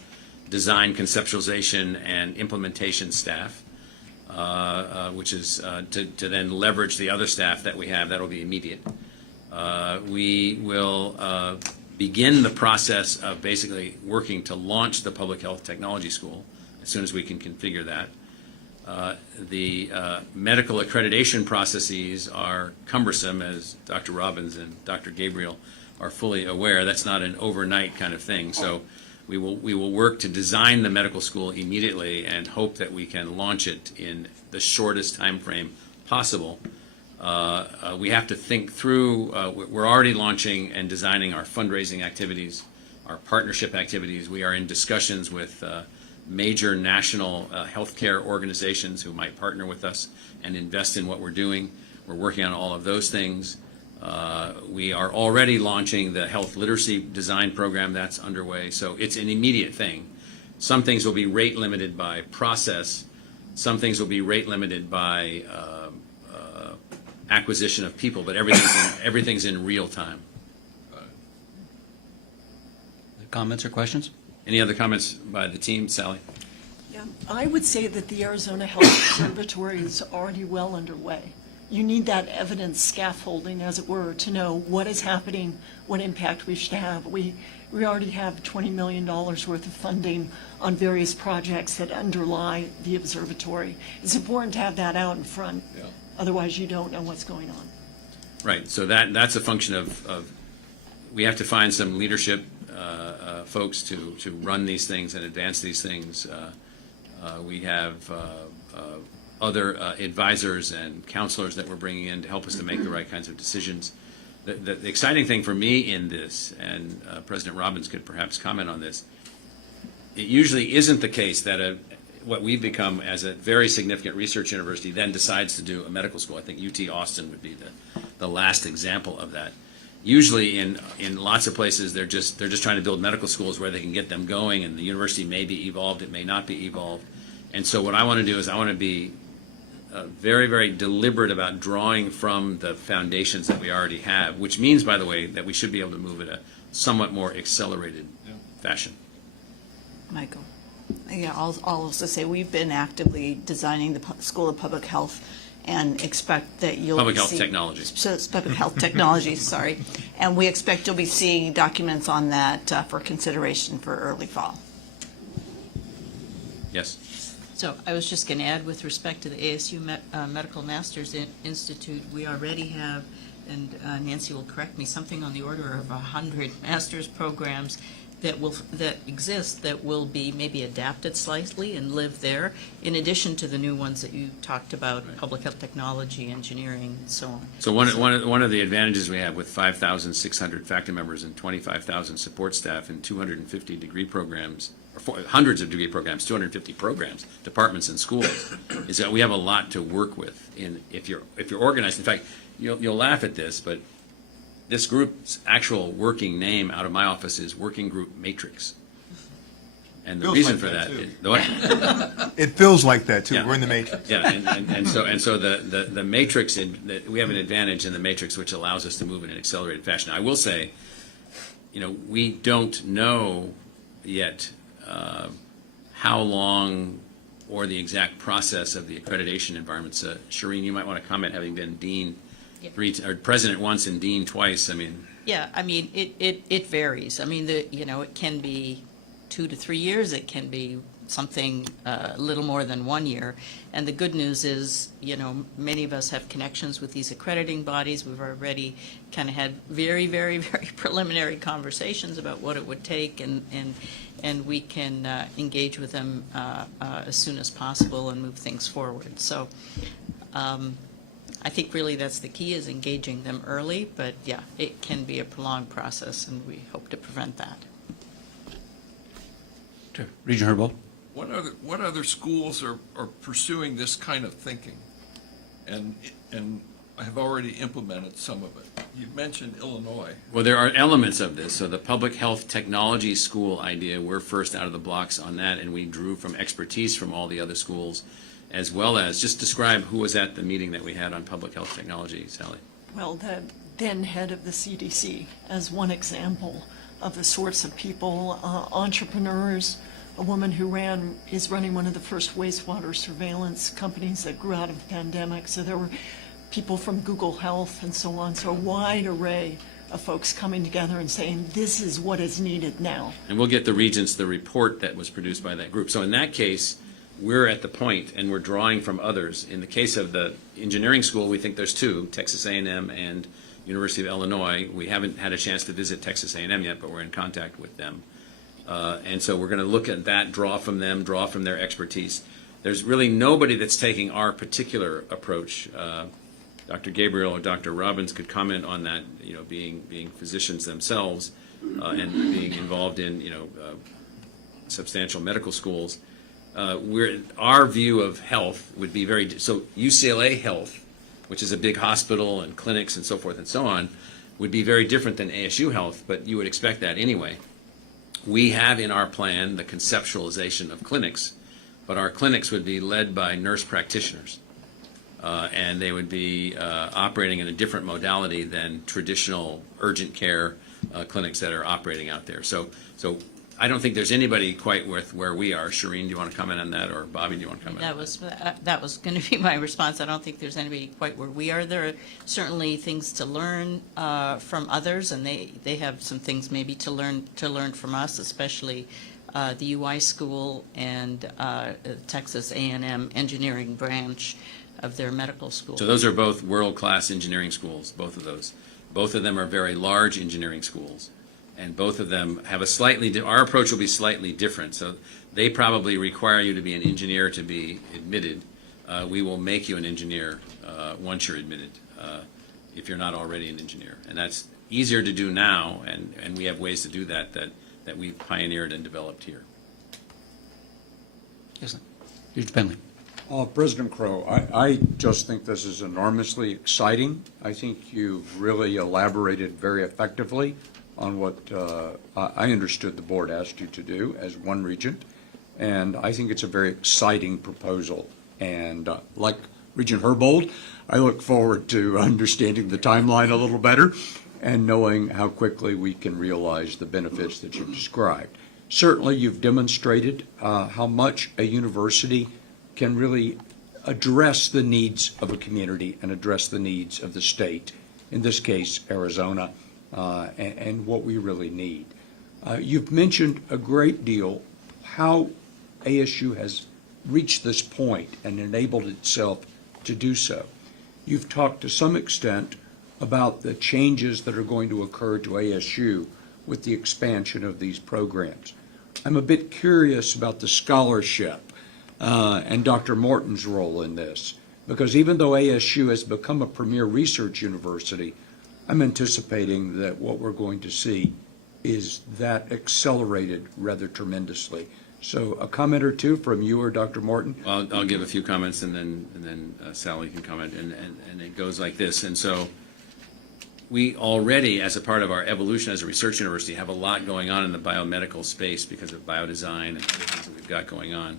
design, conceptualization, and implementation staff, which is to then leverage the other staff that we have. That'll be immediate. We will begin the process of basically working to launch the Public Health Technology School as soon as we can configure that. The medical accreditation processes are cumbersome, as Dr. Robbins and Dr. Gabriel are fully aware. That's not an overnight kind of thing. So we will work to design the medical school immediately and hope that we can launch it in the shortest time frame possible. We have to think through, we're already launching and designing our fundraising activities, our partnership activities. We are in discussions with major national healthcare organizations who might partner with us and invest in what we're doing. We're working on all of those things. We are already launching the health literacy design program that's underway, so it's an immediate thing. Some things will be rate limited by process. Some things will be rate limited by acquisition of people, but everything's in real time. Comments or questions? Any other comments by the team? Sally? Yeah, I would say that the Arizona Health Observatory is already well underway. You need that evidence scaffolding, as it were, to know what is happening, what impact we should have. We already have $20 million worth of funding on various projects that underlie the observatory. It's important to have that out in front. Yeah. Otherwise, you don't know what's going on. Right, so that's a function of we have to find some leadership folks to run these things and advance these things. We have other advisors and counselors that we're bringing in to help us to make the right kinds of decisions. The exciting thing for me in this, and President Robbins could perhaps comment on this, it usually isn't the case that what we've become as a very significant research university then decides to do a medical school. I think UT Austin would be the last example of that. Usually in lots of places they're just trying to build medical schools where they can get them going, and the university may be evolved, it may not be evolved. And so what I want to do is I want to be very, very deliberate about drawing from the foundations that we already have, which means, by the way, that we should be able to move at a somewhat more accelerated fashion. Michael. Yeah, I'll also say we've been actively designing the School of Public Health and expect that you'll Public be health seeing- technology. So it's public health technology, sorry. And we expect you'll be seeing documents on that for consideration for early fall. Yes. So I was just going to add, with respect to the ASU Medical Masters Institute, we already have, and Nancy will correct me, something on the order of 100 master's programs that exist that will be maybe adapted slightly and live there, in addition to the new ones that you talked about, public health technology, engineering, and so on. So one of the advantages we have with 5,600 faculty members and 25,000 support staff and 250 degree programs, or hundreds of degree programs, 250 programs, departments and schools, is that we have a lot to work with. If you're organized, in fact, you'll laugh at this, but this group's actual working name out of my office is Working Group Matrix. And the Feels reason like for that, that is, It feels like that too. Yeah. We're in the matrix. yeah, and so the matrix, we have an advantage in the matrix which allows us to move in an accelerated fashion. I will say, we don't know yet how long or the exact process of the accreditation environments. Shireen, you might want to comment, having been dean or president once and dean twice. Yeah, it varies. It can be 2 to 3 years. It can be something a little more than 1 year. And the good news is, many of us have connections with these accrediting bodies. We've already kind of had very, very, very preliminary conversations about what it would take, and we can engage with them as soon as possible and move things forward. So I think really that's the key, is engaging them early, but yeah, it can be a prolonged process, and we hope to prevent that. Sure. Regent Herbold? What other schools are pursuing this kind of thinking and have already implemented some of it? You've mentioned Illinois. Well, there are elements of this. So the public health technology school idea, we're first out of the blocks on that, and we drew from expertise from all the other schools, as well as, just describe who was at the meeting that we had on public health technology, Sally. Well, the then head of the CDC, as one example of the sorts of people, entrepreneurs, a woman who is running one of the first wastewater surveillance companies that grew out of the pandemic. So there were people from Google Health and so on. So a wide array of folks coming together and saying, this is what is needed now. And we'll get the Regents the report that was produced by that group. So in that case, we're at the point, and we're drawing from others. In the case of the engineering school, we think there's two, Texas A&M and University of Illinois. We haven't had a chance to visit Texas A&M yet, but we're in contact with them. And so we're going to look at that, draw from them, draw from their expertise. There's really nobody that's taking our particular approach. Dr. Gabriel or Dr. Robbins could comment on that, being physicians themselves and being involved in, substantial medical schools. Our view of health would be so UCLA Health, which is a big hospital and clinics and so forth and so on, would be very different than ASU Health, but you would expect that anyway. We have in our plan the conceptualization of clinics, but our clinics would be led by nurse practitioners. And they would be operating in a different modality than traditional urgent care clinics that are operating out there. So I don't think there's anybody quite with where we are. Shireen, do you want to comment on that, or Bobby, do you want to comment? That was going to be my response. I don't think there's anybody quite where we are. There are certainly things to learn from others, and they have some things maybe to learn from us, especially the UI school and Texas A&M engineering branch of their medical school. So those are both world-class engineering schools, both of those. Both of them are very large engineering schools, and both of them have our approach will be slightly different. So they probably require you to be an engineer to be admitted. We will make you an engineer once you're admitted, if you're not already an engineer. And that's easier to do now, and we have ways to do that we've pioneered and developed here. Yes, Mr. Penley. President Crow, I just think this is enormously exciting. I think you've really elaborated very effectively on what I understood the board asked you to do as one regent, and I think it's a very exciting proposal. And like Regent Herbold, I look forward to understanding the timeline a little better and knowing how quickly we can realize the benefits that you've described. Certainly, you've demonstrated how much a university can really address the needs of a community and address the needs of the state, in this case, Arizona, and what we really need. You've mentioned a great deal how ASU has reached this point and enabled itself to do so. You've talked to some extent about the changes that are going to occur to ASU with the expansion of these programs. I'm a bit curious about the scholarship and Dr. Morton's role in this, because even though ASU has become a premier research university, I'm anticipating that what we're going to see is that accelerated rather tremendously. So a comment or two from you or Dr. Morton? Well, I'll give a few comments, and then Sally can comment, and it goes like this. And so we already, as a part of our evolution as a research university, have a lot going on in the biomedical space because of biodesign and other things that we've got going on.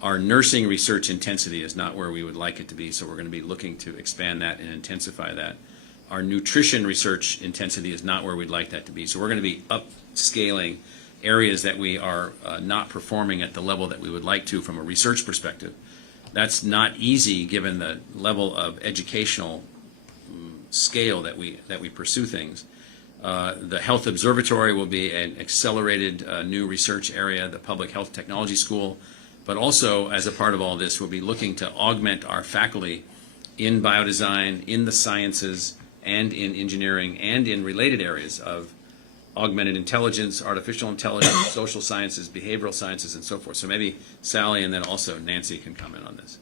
Our nursing research intensity is not where we would like it to be, so we're going to be looking to expand that and intensify that. Our nutrition research intensity is not where we'd like that to be, so we're going to be upscaling areas that we are not performing at the level that we would like to from a research perspective. That's not easy given the level of educational scale that we pursue things. The health observatory will be an accelerated new research area, the public health technology school, but also as a part of all this, we'll be looking to augment our faculty in biodesign, in the sciences, and in engineering, and in related areas of augmented intelligence, artificial intelligence, social sciences, behavioral sciences, and so forth. So maybe Sally and then also Nancy can comment on this.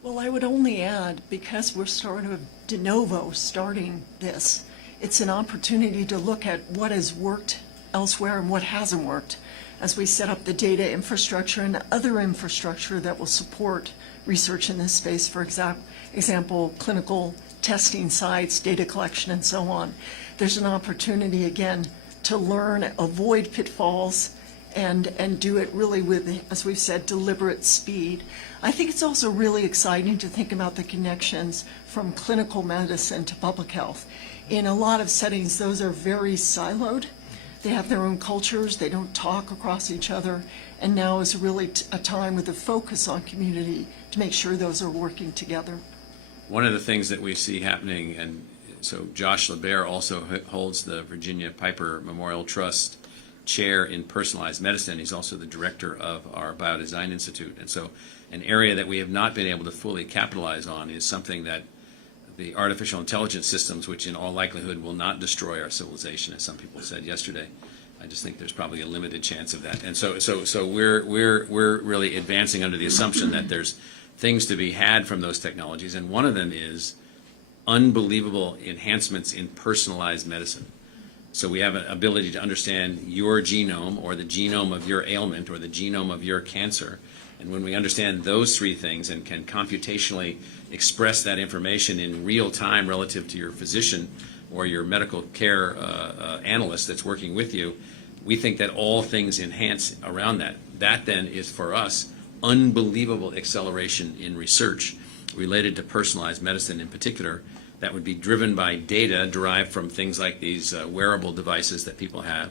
Well, I would only add, because we're sort of de novo starting this, it's an opportunity to look at what has worked elsewhere and what hasn't worked as we set up the data infrastructure and other infrastructure that will support research in this space, for example, clinical testing sites, data collection, and so on. There's an opportunity, again, to learn, avoid pitfalls, and do it really with, as we've said, deliberate speed. I think it's also really exciting to think about the connections from clinical medicine to public health. In a lot of settings, those are very siloed. They have their own cultures, they don't talk across each other, and now is really a time with a focus on community to make sure those are working together. One of the things that we see happening, and so Josh LeBaire also holds the Virginia Piper Memorial Trust chair in personalized medicine. He's also the director of our Biodesign Institute. And so an area that we have not been able to fully capitalize on is something that the artificial intelligence systems, which in all likelihood will not destroy our civilization, as some people said yesterday. I just think there's probably a limited chance of that. And so we're really advancing under the assumption that there's things to be had from those technologies, and one of them is unbelievable enhancements in personalized medicine. So we have an ability to understand your genome or the genome of your ailment or the genome of your cancer. And when we understand those three things and can computationally express that information in real time relative to your physician or your medical care analyst that's working with you, we think that all things enhance around that. That then is for us unbelievable acceleration in research related to personalized medicine in particular, that would be driven by data derived from things like these wearable devices that people have,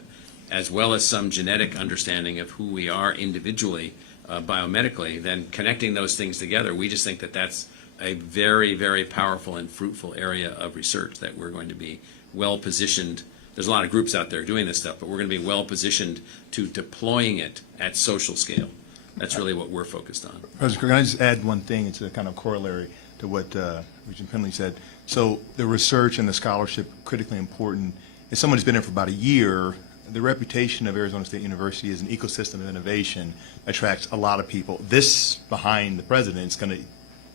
as well as some genetic understanding of who we are individually biomedically. Then connecting those things together, we just think that that's a very, very powerful and fruitful area of research that we're going to be well positioned. There's a lot of groups out there doing this stuff, but we're going to be well positioned to deploying it at social scale. That's really what we're focused on. President, can I just add one thing? It's a kind of corollary to what Regent Penley said. So the research and the scholarship, critically important. As someone who's been there for about a year, the reputation of Arizona State University as an ecosystem of innovation attracts a lot of people. This, behind the president, is going to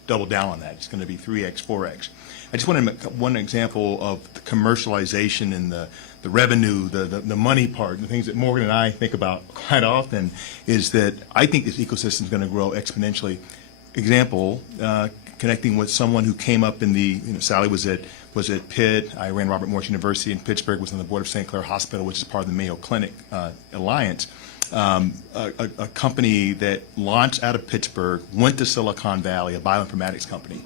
double down on that. It's going to be 3X, 4X. I just want to make one example of the commercialization and the revenue, the money part, the things that Morgan and I think about quite often, is that I think this ecosystem is going to grow exponentially. Example, connecting with someone who came up in the, Sally was at Pitt, I ran Robert Morris University in Pittsburgh, was on the board of St. Clair Hospital, which is part of the Mayo Clinic Alliance. A company that launched out of Pittsburgh, went to Silicon Valley, a bioinformatics company,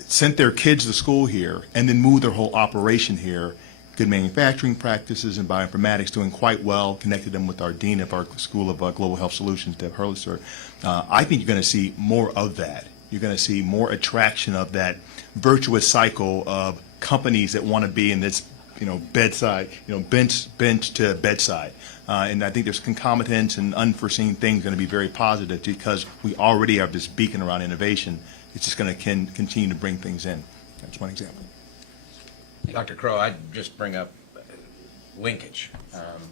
sent their kids to school here, and then moved their whole operation here. Good manufacturing practices in bioinformatics, doing quite well, connected them with our dean of our School of Global Health Solutions, Deb Hurlister. I think you're going to see more of that. You're going to see more attraction of that virtuous cycle of companies that want to be in this, bedside, bench to bedside. And I think there's concomitants and unforeseen things going to be very positive because we already have this beacon around innovation. It's just going to continue to bring things in. That's one example. Dr. Crow, I'd just bring up linkage.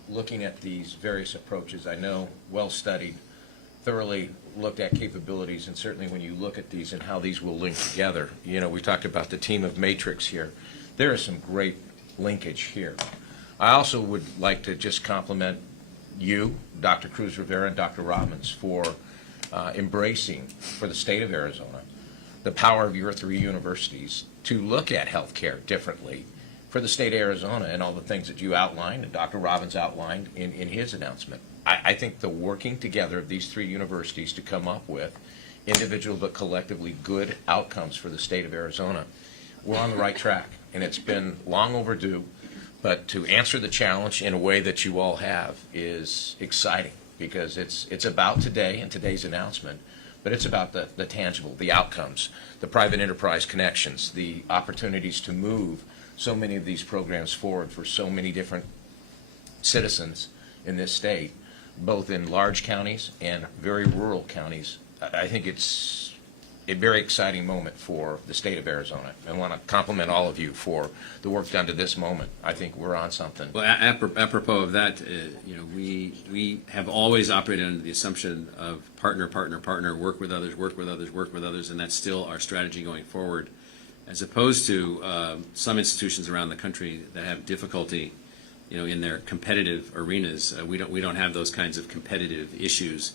Looking at these various approaches, I know well-studied, thoroughly looked at capabilities, and certainly when you look at these and how these will link together, we talked about the team of Matrix here. There is some great linkage here. I also would like to just compliment you, Dr. Cruz Rivera, and Dr. Robbins for embracing, for the state of Arizona, the power of your three universities to look at healthcare differently for the state of Arizona and all the things that you outlined and Dr. Robbins outlined in his announcement. I think the working together of these three universities to come up with individual but collectively good outcomes for the state of Arizona, we're on the right track. And it's been long overdue, but to answer the challenge in a way that you all have is exciting because it's about today and today's announcement, but it's about the tangible, the outcomes, the private enterprise connections, the opportunities to move so many of these programs forward for so many different citizens in this state, both in large counties and very rural counties. I think it's a very exciting moment for the state of Arizona. I want to compliment all of you for the work done to this moment. I think we're on something. Well, apropos of that, we have always operated under the assumption of partner, work with others, and that's still our strategy going forward, as opposed to some institutions around the country that have difficulty, in their competitive arenas. We don't have those kinds of competitive issues,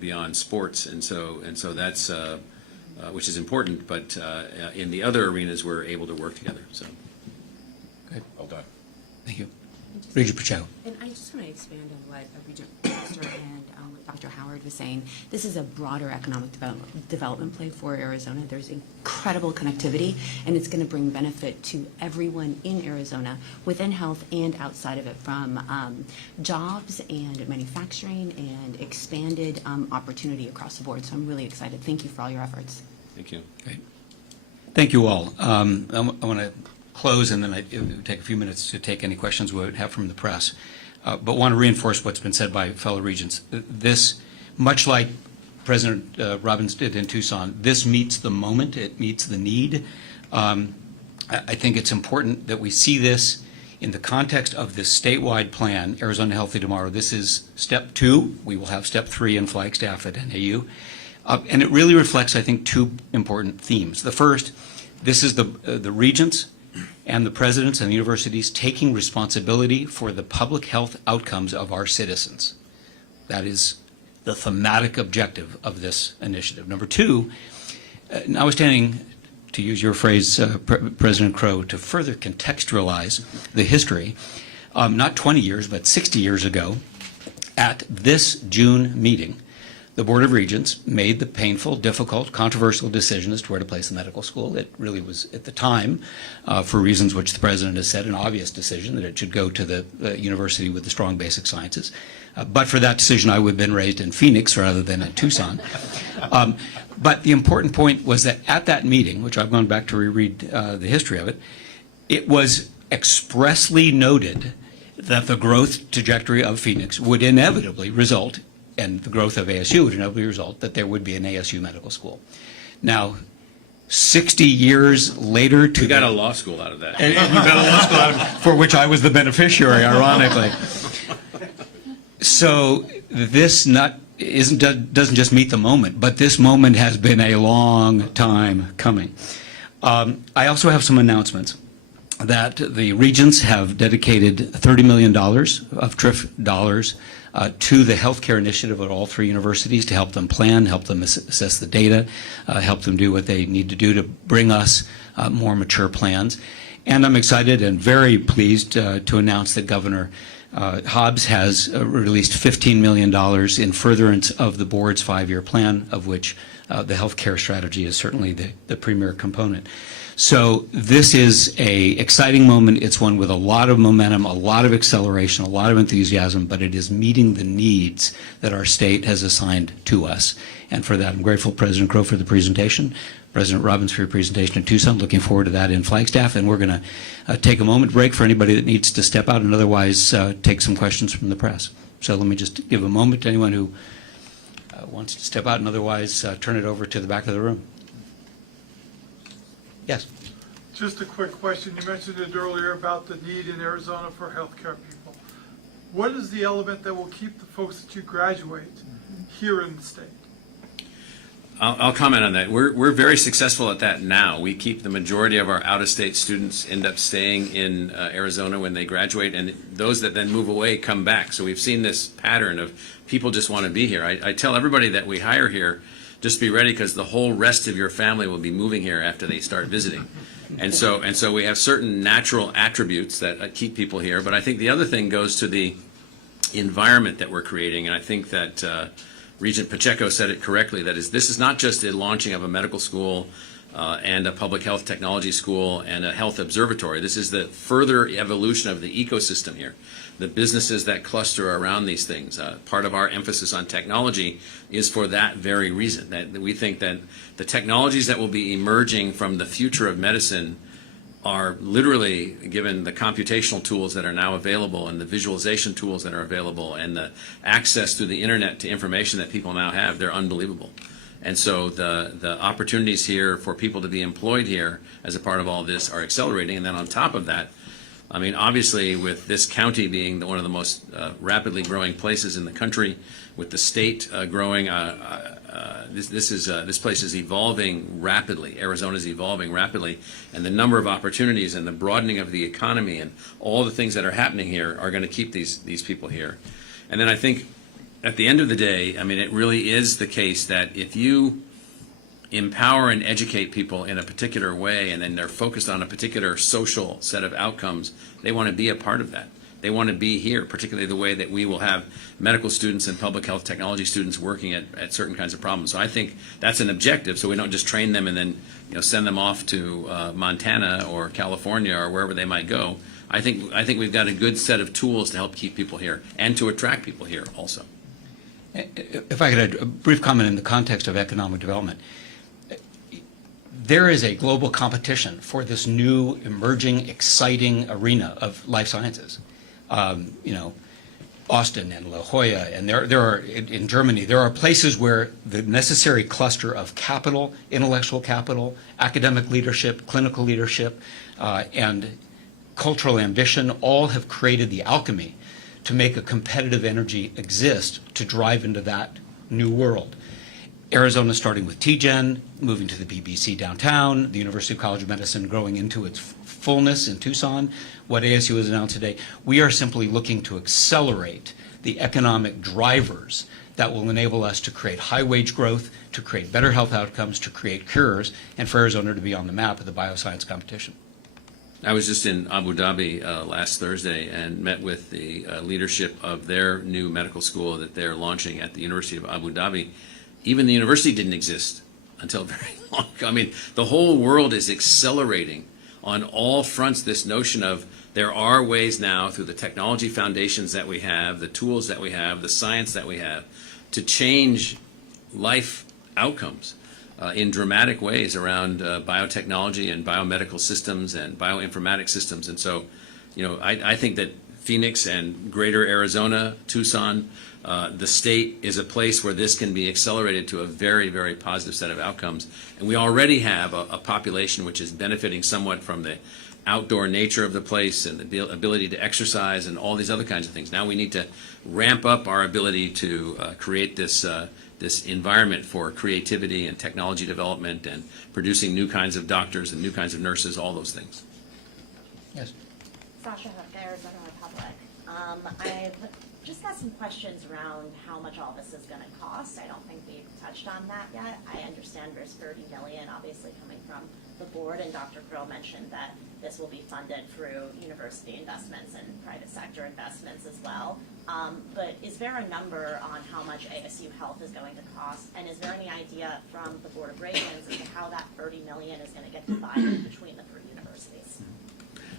beyond sports, and so that's which is important. But in the other arenas, we're able to work together. So, Good. Well done. Thank you. Regent Pacheco. And I just want to expand on what Regent Foster and what Dr. Howard was saying. This is a broader economic development play for Arizona. There's incredible connectivity, and it's going to bring benefit to everyone in Arizona within health and outside of it, from jobs and manufacturing and expanded opportunity across the board. So I'm really excited. Thank you for all your efforts. thank you. Great. Thank you all. I want to close, and then it would take a few minutes to take any questions we would have from the press. But want to reinforce what's been said by fellow regents. This, much like President Robbins did in Tucson, this meets the moment, it meets the need I think it's important that we see this in the context of this statewide plan, Arizona Healthy Tomorrow. This is step 2. We will have step 3 in Flagstaff at NAU. And it really reflects, I think, 2 important themes. The first, this is the regents and the presidents and the universities taking responsibility for the public health outcomes of our citizens. That is the thematic objective of this initiative. Number 2, notwithstanding, to use your phrase, President Crow, to further contextualize the history, not 20 years, but 60 years ago, at this June meeting, the Board of Regents made the painful, difficult, controversial decision as to where to place the medical school. It really was, at the time, for reasons which the President has said, an obvious decision that it should go to the university with the strong basic sciences. But for that decision, I would have been raised in Phoenix rather than in Tucson. But the important point was that at that meeting, which I've gone back to reread the history of it, it was expressly noted that the growth trajectory of Phoenix would inevitably result, and the growth of ASU would inevitably result, that there would be an ASU medical school. Now, 60 years later to... We got a law school out of that. We got a law school out of it, for which I was the beneficiary, ironically. So this doesn't just meet the moment, but this moment has been a long time coming. I also have some announcements that the regents have dedicated $30 million of TRIF dollars to the healthcare initiative at all 3 universities to help them plan, help them assess the data, help them do what they need to do to bring us more mature plans. And I'm excited and very pleased to announce that Governor Hobbs has released $15 million in furtherance of the board's 5-year plan, of which the healthcare strategy is certainly the premier component. So this is an exciting moment. It's one with a lot of momentum, a lot of acceleration, a lot of enthusiasm, but it is meeting the needs that our state has assigned to us. And for that, I'm grateful, President Crow, for the presentation. President Robbins, for your presentation in Tucson. Looking forward to that in Flagstaff. And we're going to take a moment break for anybody that needs to step out and otherwise take some questions from the press. So let me just give a moment to anyone who wants to step out and otherwise turn it over to the back of the room. Yes. Just a quick question. You mentioned it earlier about the need in Arizona for healthcare people. What is the element that will keep the folks that you graduate here in the state? I'll comment on that. We're very successful at that now. We keep the majority of our out-of-state students end up staying in Arizona when they graduate, and those that then move away come back. So we've seen this pattern of people just want to be here. I tell everybody that we hire here, just be ready because the whole rest of your family will be moving here after they start visiting. And so we have certain natural attributes that keep people here. But I think the other thing goes to the environment that we're creating, and I think that Regent Pacheco said it correctly, that is, this is not just a launching of a medical school and a public health technology school and a health observatory. This is the further evolution of the ecosystem here, the businesses that cluster around these things. Part of our emphasis on technology is for that very reason, that we think that the technologies that will be emerging from the future of medicine are literally, given the computational tools that are now available and the visualization tools that are available and the access through the internet to information that people now have, they're unbelievable. And so the opportunities here for people to be employed here as a part of all this are accelerating. And then on top of that, I mean, obviously with this county being one of the most rapidly growing places in the country, with the state growing, this place is evolving rapidly. Arizona's evolving rapidly, and the number of opportunities and the broadening of the economy and all the things that are happening here are going to keep these people here. And then I think at the end of the day, I mean, it really is the case that if you empower and educate people in a particular way, and then they're focused on a particular social set of outcomes, they want to be a part of that. They want to be here, particularly the way that we will have medical students and public health technology students working at certain kinds of problems. So I think that's an objective, so we don't just train them and then send them off to Montana or California or wherever they might go. I think we've got a good set of tools to help keep people here and to attract people here also. If I could add a brief comment in the context of economic development. There is a global competition for this new, emerging, exciting arena of life sciences. Austin and La Jolla, and there are, in Germany, there are places where the necessary cluster of capital, intellectual capital, academic leadership, clinical leadership, and cultural ambition all have created the alchemy to make a competitive energy exist to drive into that new world. Arizona starting with TGen, moving to the BBC downtown, the University College of Medicine growing into its fullness in Tucson, what ASU has announced today. We are simply looking to accelerate the economic drivers that will enable us to create high wage growth, to create better health outcomes, to create cures, and for Arizona to be on the map of the bioscience competition. I was just in Abu Dhabi last Thursday and met with the leadership of their new medical school that they're launching at the University of Abu Dhabi. Even the university didn't exist until very long ago. I mean, the whole world is accelerating on all fronts this notion of there are ways now through the technology foundations that we have, the tools that we have, the science that we have, to change life outcomes in dramatic ways around biotechnology and biomedical systems and bioinformatics systems. And so, you know, I think that Phoenix and greater Arizona, Tucson, the state is a place where this can be accelerated to a very, very positive set of outcomes. And we already have a population which is benefiting somewhat from the outdoor nature of the place and the ability to exercise and all these other kinds of things. Now we need to ramp up our ability to create this this environment for creativity and technology development and producing new kinds of doctors and new kinds of nurses, all those things. Yes. Sasha Hook, Arizona Republic. I've just got some questions around how much all this is going to cost. I don't think we've touched on that yet. I understand there's $30 million obviously coming from the board, and Dr. Krill mentioned that this will be funded through university investments and private sector investments as well. But is there a number on how much ASU Health is going to cost? And is there any idea from the Board of Regents as to how that $30 million is going to get divided between the three universities?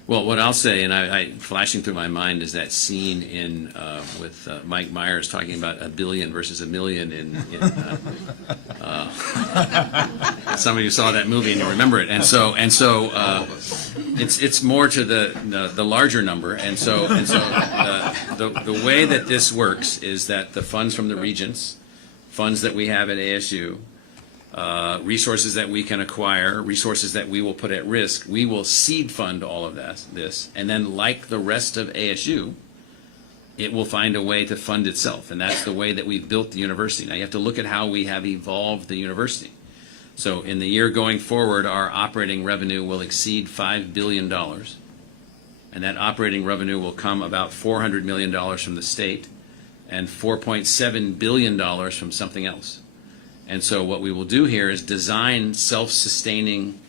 Well, what I'll say, and I flashing through my mind, is that scene in with Mike Myers talking about $1 billion versus $1 million. Some of you saw that movie and you remember it, and so it's more to the larger number, and so the way that this works is that the funds from the regents, funds that we have at ASU, resources that we can acquire, resources that we will put at risk, we will seed fund all of this, and then like the rest of ASU, it will find a way to fund itself, and that's the way that we've built the university. Now you have to look at how we have evolved the university. So in the year going forward, our operating revenue will exceed $5 billion, and that operating revenue will come about $400 million from the state and $4.7 billion from something else. And so what we will do here is design self-sustaining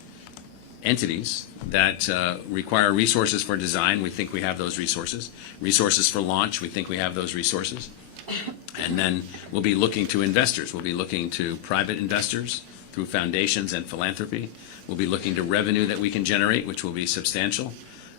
entities that require resources for design. We think we have those resources. Resources for launch. We think we have those resources. And then we'll be looking to investors. We'll be looking to private investors through foundations and philanthropy. We'll be looking to revenue that we can generate, which will be substantial.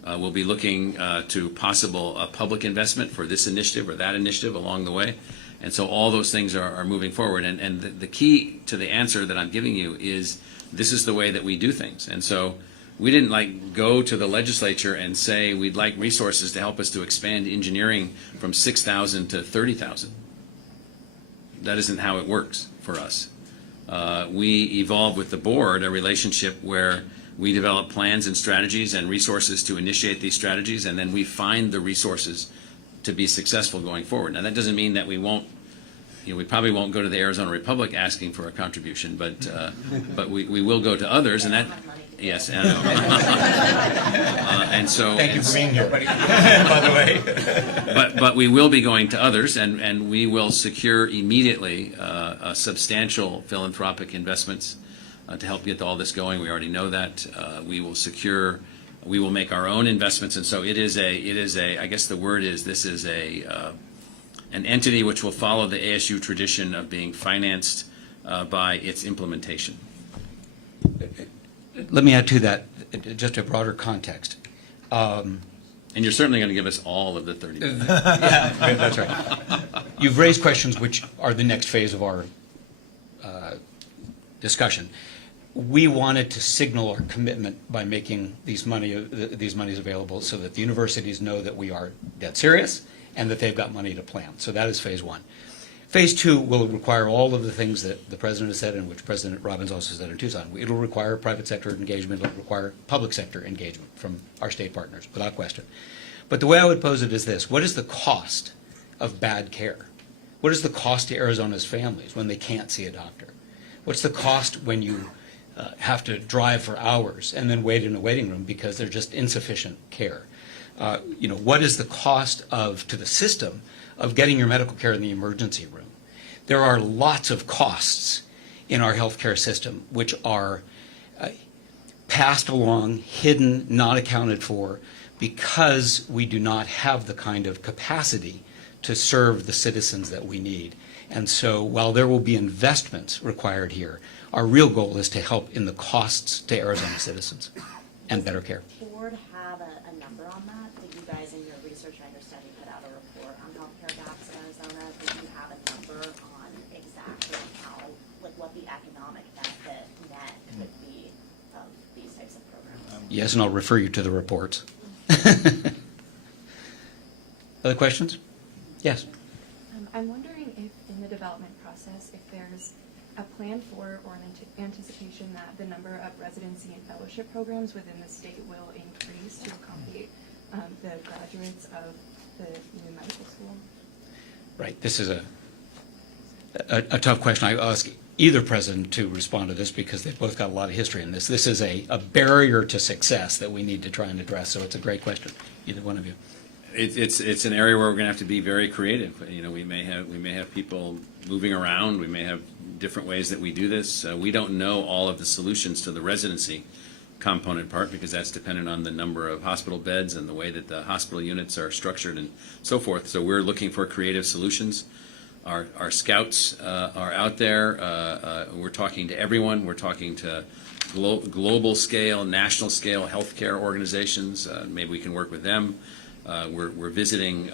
We'll be looking to possible public investment for this initiative or that initiative along the way. And so all those things are moving forward. And the key to the answer that I'm giving you is this is the way that we do things. And so we didn't go to the legislature and say we'd like resources to help us to expand engineering from 6,000 to 30,000. That isn't how it works for us. We evolve with the board a relationship where we develop plans and strategies and resources to initiate these strategies, and then we find the resources to be successful going forward. Now, that doesn't mean that we won't, we probably won't go to the Arizona Republic asking for a contribution, but we will go to others, and that, yes, I know. And so. Thank you for being here, by the way. But we will be going to others, and we will secure immediately substantial philanthropic investments to help get all this going. We already know that. We will make our own investments, and so it is a, I guess the word is, this is an entity which will follow the ASU tradition of being financed by its implementation. Let me add to that just a broader context. And you're certainly going to give us all of the 30 minutes. Yeah, that's right. You've raised questions which are the next phase of our discussion. We wanted to signal our commitment by making these monies available so that the universities know that we are dead serious and that they've got money to plan. So that is phase one. Phase two will require all of the things that the President has said and which President Robbins also said in Tucson. It'll require private sector engagement. It'll require public sector engagement from our state partners, without question. But the way I would pose it is this. What is the cost of bad care? What is the cost to Arizona's families when they can't see a doctor? What's the cost when you have to drive for hours and then wait in a waiting room because there's just insufficient care? What is the cost to the system of getting your medical care in the emergency room? There are lots of costs in our healthcare system which are passed along, hidden, not accounted for, because we do not have the kind of capacity to serve the citizens that we need. And so while there will be investments required here, our real goal is to help in the costs to Arizona citizens and better care. Does the board have a number on that? Did you guys in your research, I understand you put out a report on healthcare gaps in Arizona. Did you have a number on exactly what the economic benefit net could be of these types of programs? Yes, and I'll refer you to the reports. Other questions? Yes. I'm wondering if in the development process, if there's a plan for or an anticipation that the number of residency and fellowship programs within the state will increase to accommodate the graduates of the new medical school? Right. This is a tough question. I ask either president to respond to this because they've both got a lot of history in this. This is a barrier to success that we need to try and address, so it's a great question, either one of you. It's an area where we're going to have to be very creative. We may have people moving around. We may have different ways that we do this. We don't know all of the solutions to the residency component part because that's dependent on the number of hospital beds and the way that the hospital units are structured and so forth. So we're looking for creative solutions. Our scouts are out there. We're talking to everyone. We're talking to global scale, national scale healthcare organizations. Maybe we can work with them. We're visiting,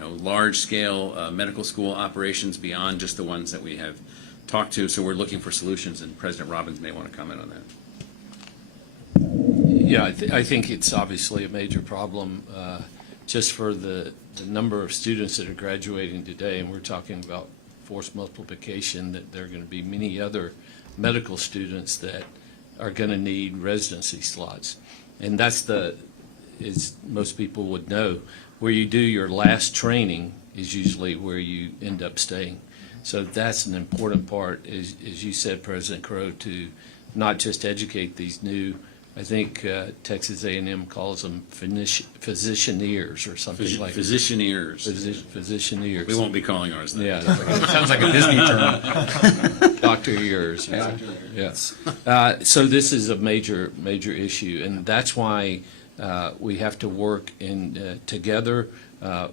large-scale medical school operations beyond just the ones that we have talked to. So we're looking for solutions, and President Robbins may want to comment on that. Yeah, I think it's obviously a major problem just for the number of students that are graduating today, and we're talking about forced multiplication, that there are going to be many other medical students that are going to need residency slots. And that's as most people would know, where you do your last training is usually where you end up staying. So that's an important part, as you said, President Crow, to not just educate these new, I think Texas A&M calls them physicianeers or something like that. Physicianeers. Physicianeers. We won't be calling ours that. Yeah. Sounds like a Disney term. Doctor ears. Yes. So this is a major issue, and that's why we have to work together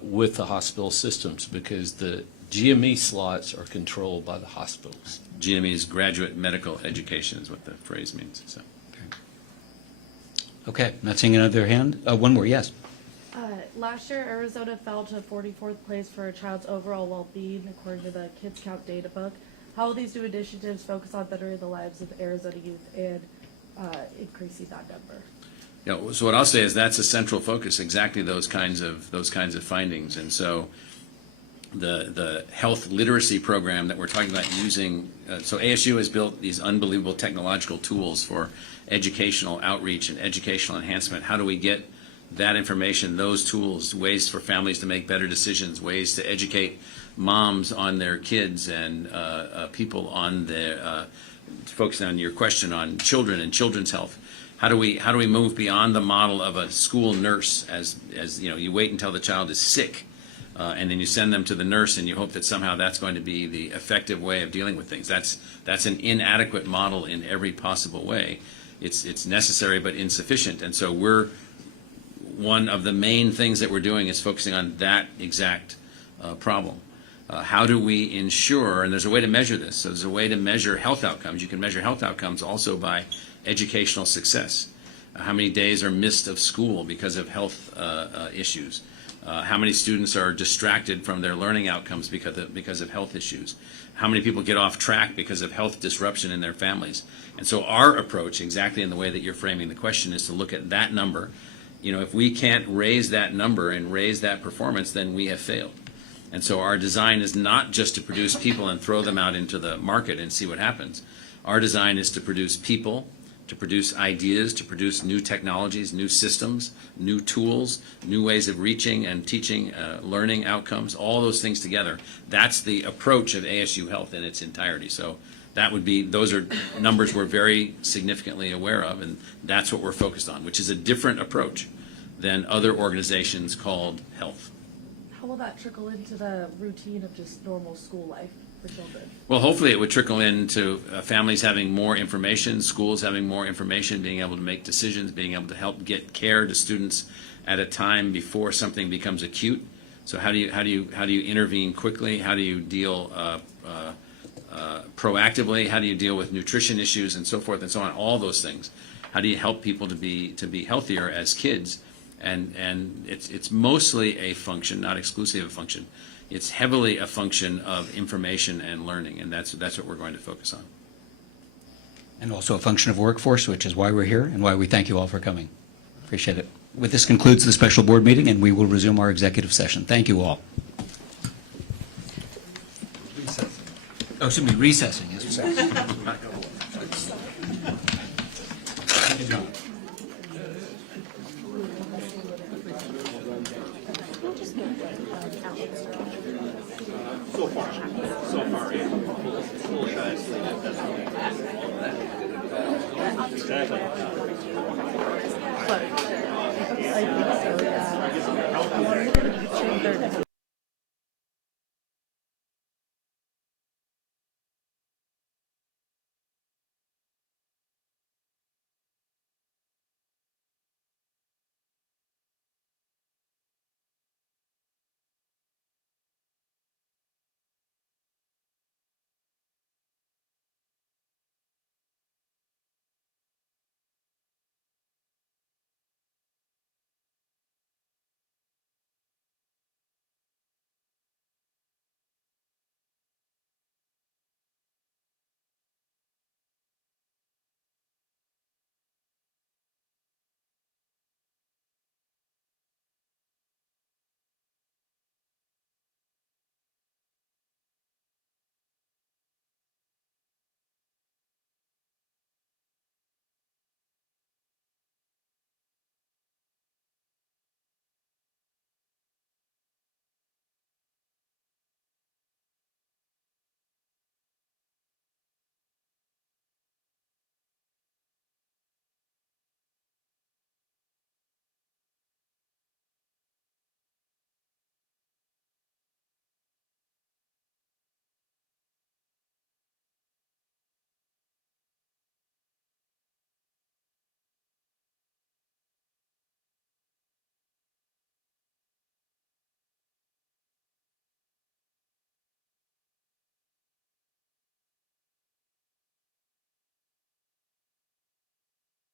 with the hospital systems, because the GME slots are controlled by the hospitals. GME is graduate medical education is what the phrase means. So. Okay, not seeing another hand. One more, yes. Last year, Arizona fell to 44th place for a child's overall well-being, according to the Kids Count data book. How will these new initiatives focus on bettering the lives of Arizona youth and increasing that number? Yeah, so what I'll say is that's a central focus, exactly those kinds of findings. And so the health literacy program that we're talking about using, so ASU has built these unbelievable technological tools for educational outreach and educational enhancement. How do we get that information, those tools, ways for families to make better decisions, ways to educate moms on their kids and people on their, focusing on your question on children and children's health. How do we move beyond the model of a school nurse as you wait until the child is sick and then you send them to the nurse and you hope that somehow that's going to be the effective way of dealing with things. That's an inadequate model in every possible way. It's necessary but insufficient. And so one of the main things that we're doing is focusing on that exact problem. How do we ensure, and there's a way to measure this, so there's a way to measure health outcomes. You can measure health outcomes also by educational success. How many days are missed of school because of health issues? How many students are distracted from their learning outcomes because of health issues? How many people get off track because of health disruption in their families? And so our approach, exactly in the way that you're framing the question, is to look at that number if we can't raise that number and raise that performance, then we have failed. And so our design is not just to produce people and throw them out into the market and see what happens. Our design is to produce people, to produce ideas, to produce new technologies, new systems, new tools, new ways of reaching and teaching, learning outcomes, all those things together. That's the approach of ASU Health in its entirety. So those are numbers we're very significantly aware of, and that's what we're focused on, which is a different approach than other organizations called health. How will that trickle into the routine of just normal school life for children? Well, hopefully it would trickle into families having more information, schools having more information, being able to make decisions, being able to help get care to students at a time before something becomes acute. So how do you intervene quickly? How do you deal proactively? How do you deal with nutrition issues and so forth and so on? All those things. How do you help people to be healthier as kids? And it's mostly a function, not exclusively a function. It's heavily a function of information and learning, and that's what we're going to focus on. And also a function of workforce, which is why we're here and why we thank you all for coming. Appreciate it. With this concludes the special board meeting, and we will resume our executive session. Thank you all. Oh, excuse me, recessing. Yes. Thank you, John. I think so, yeah.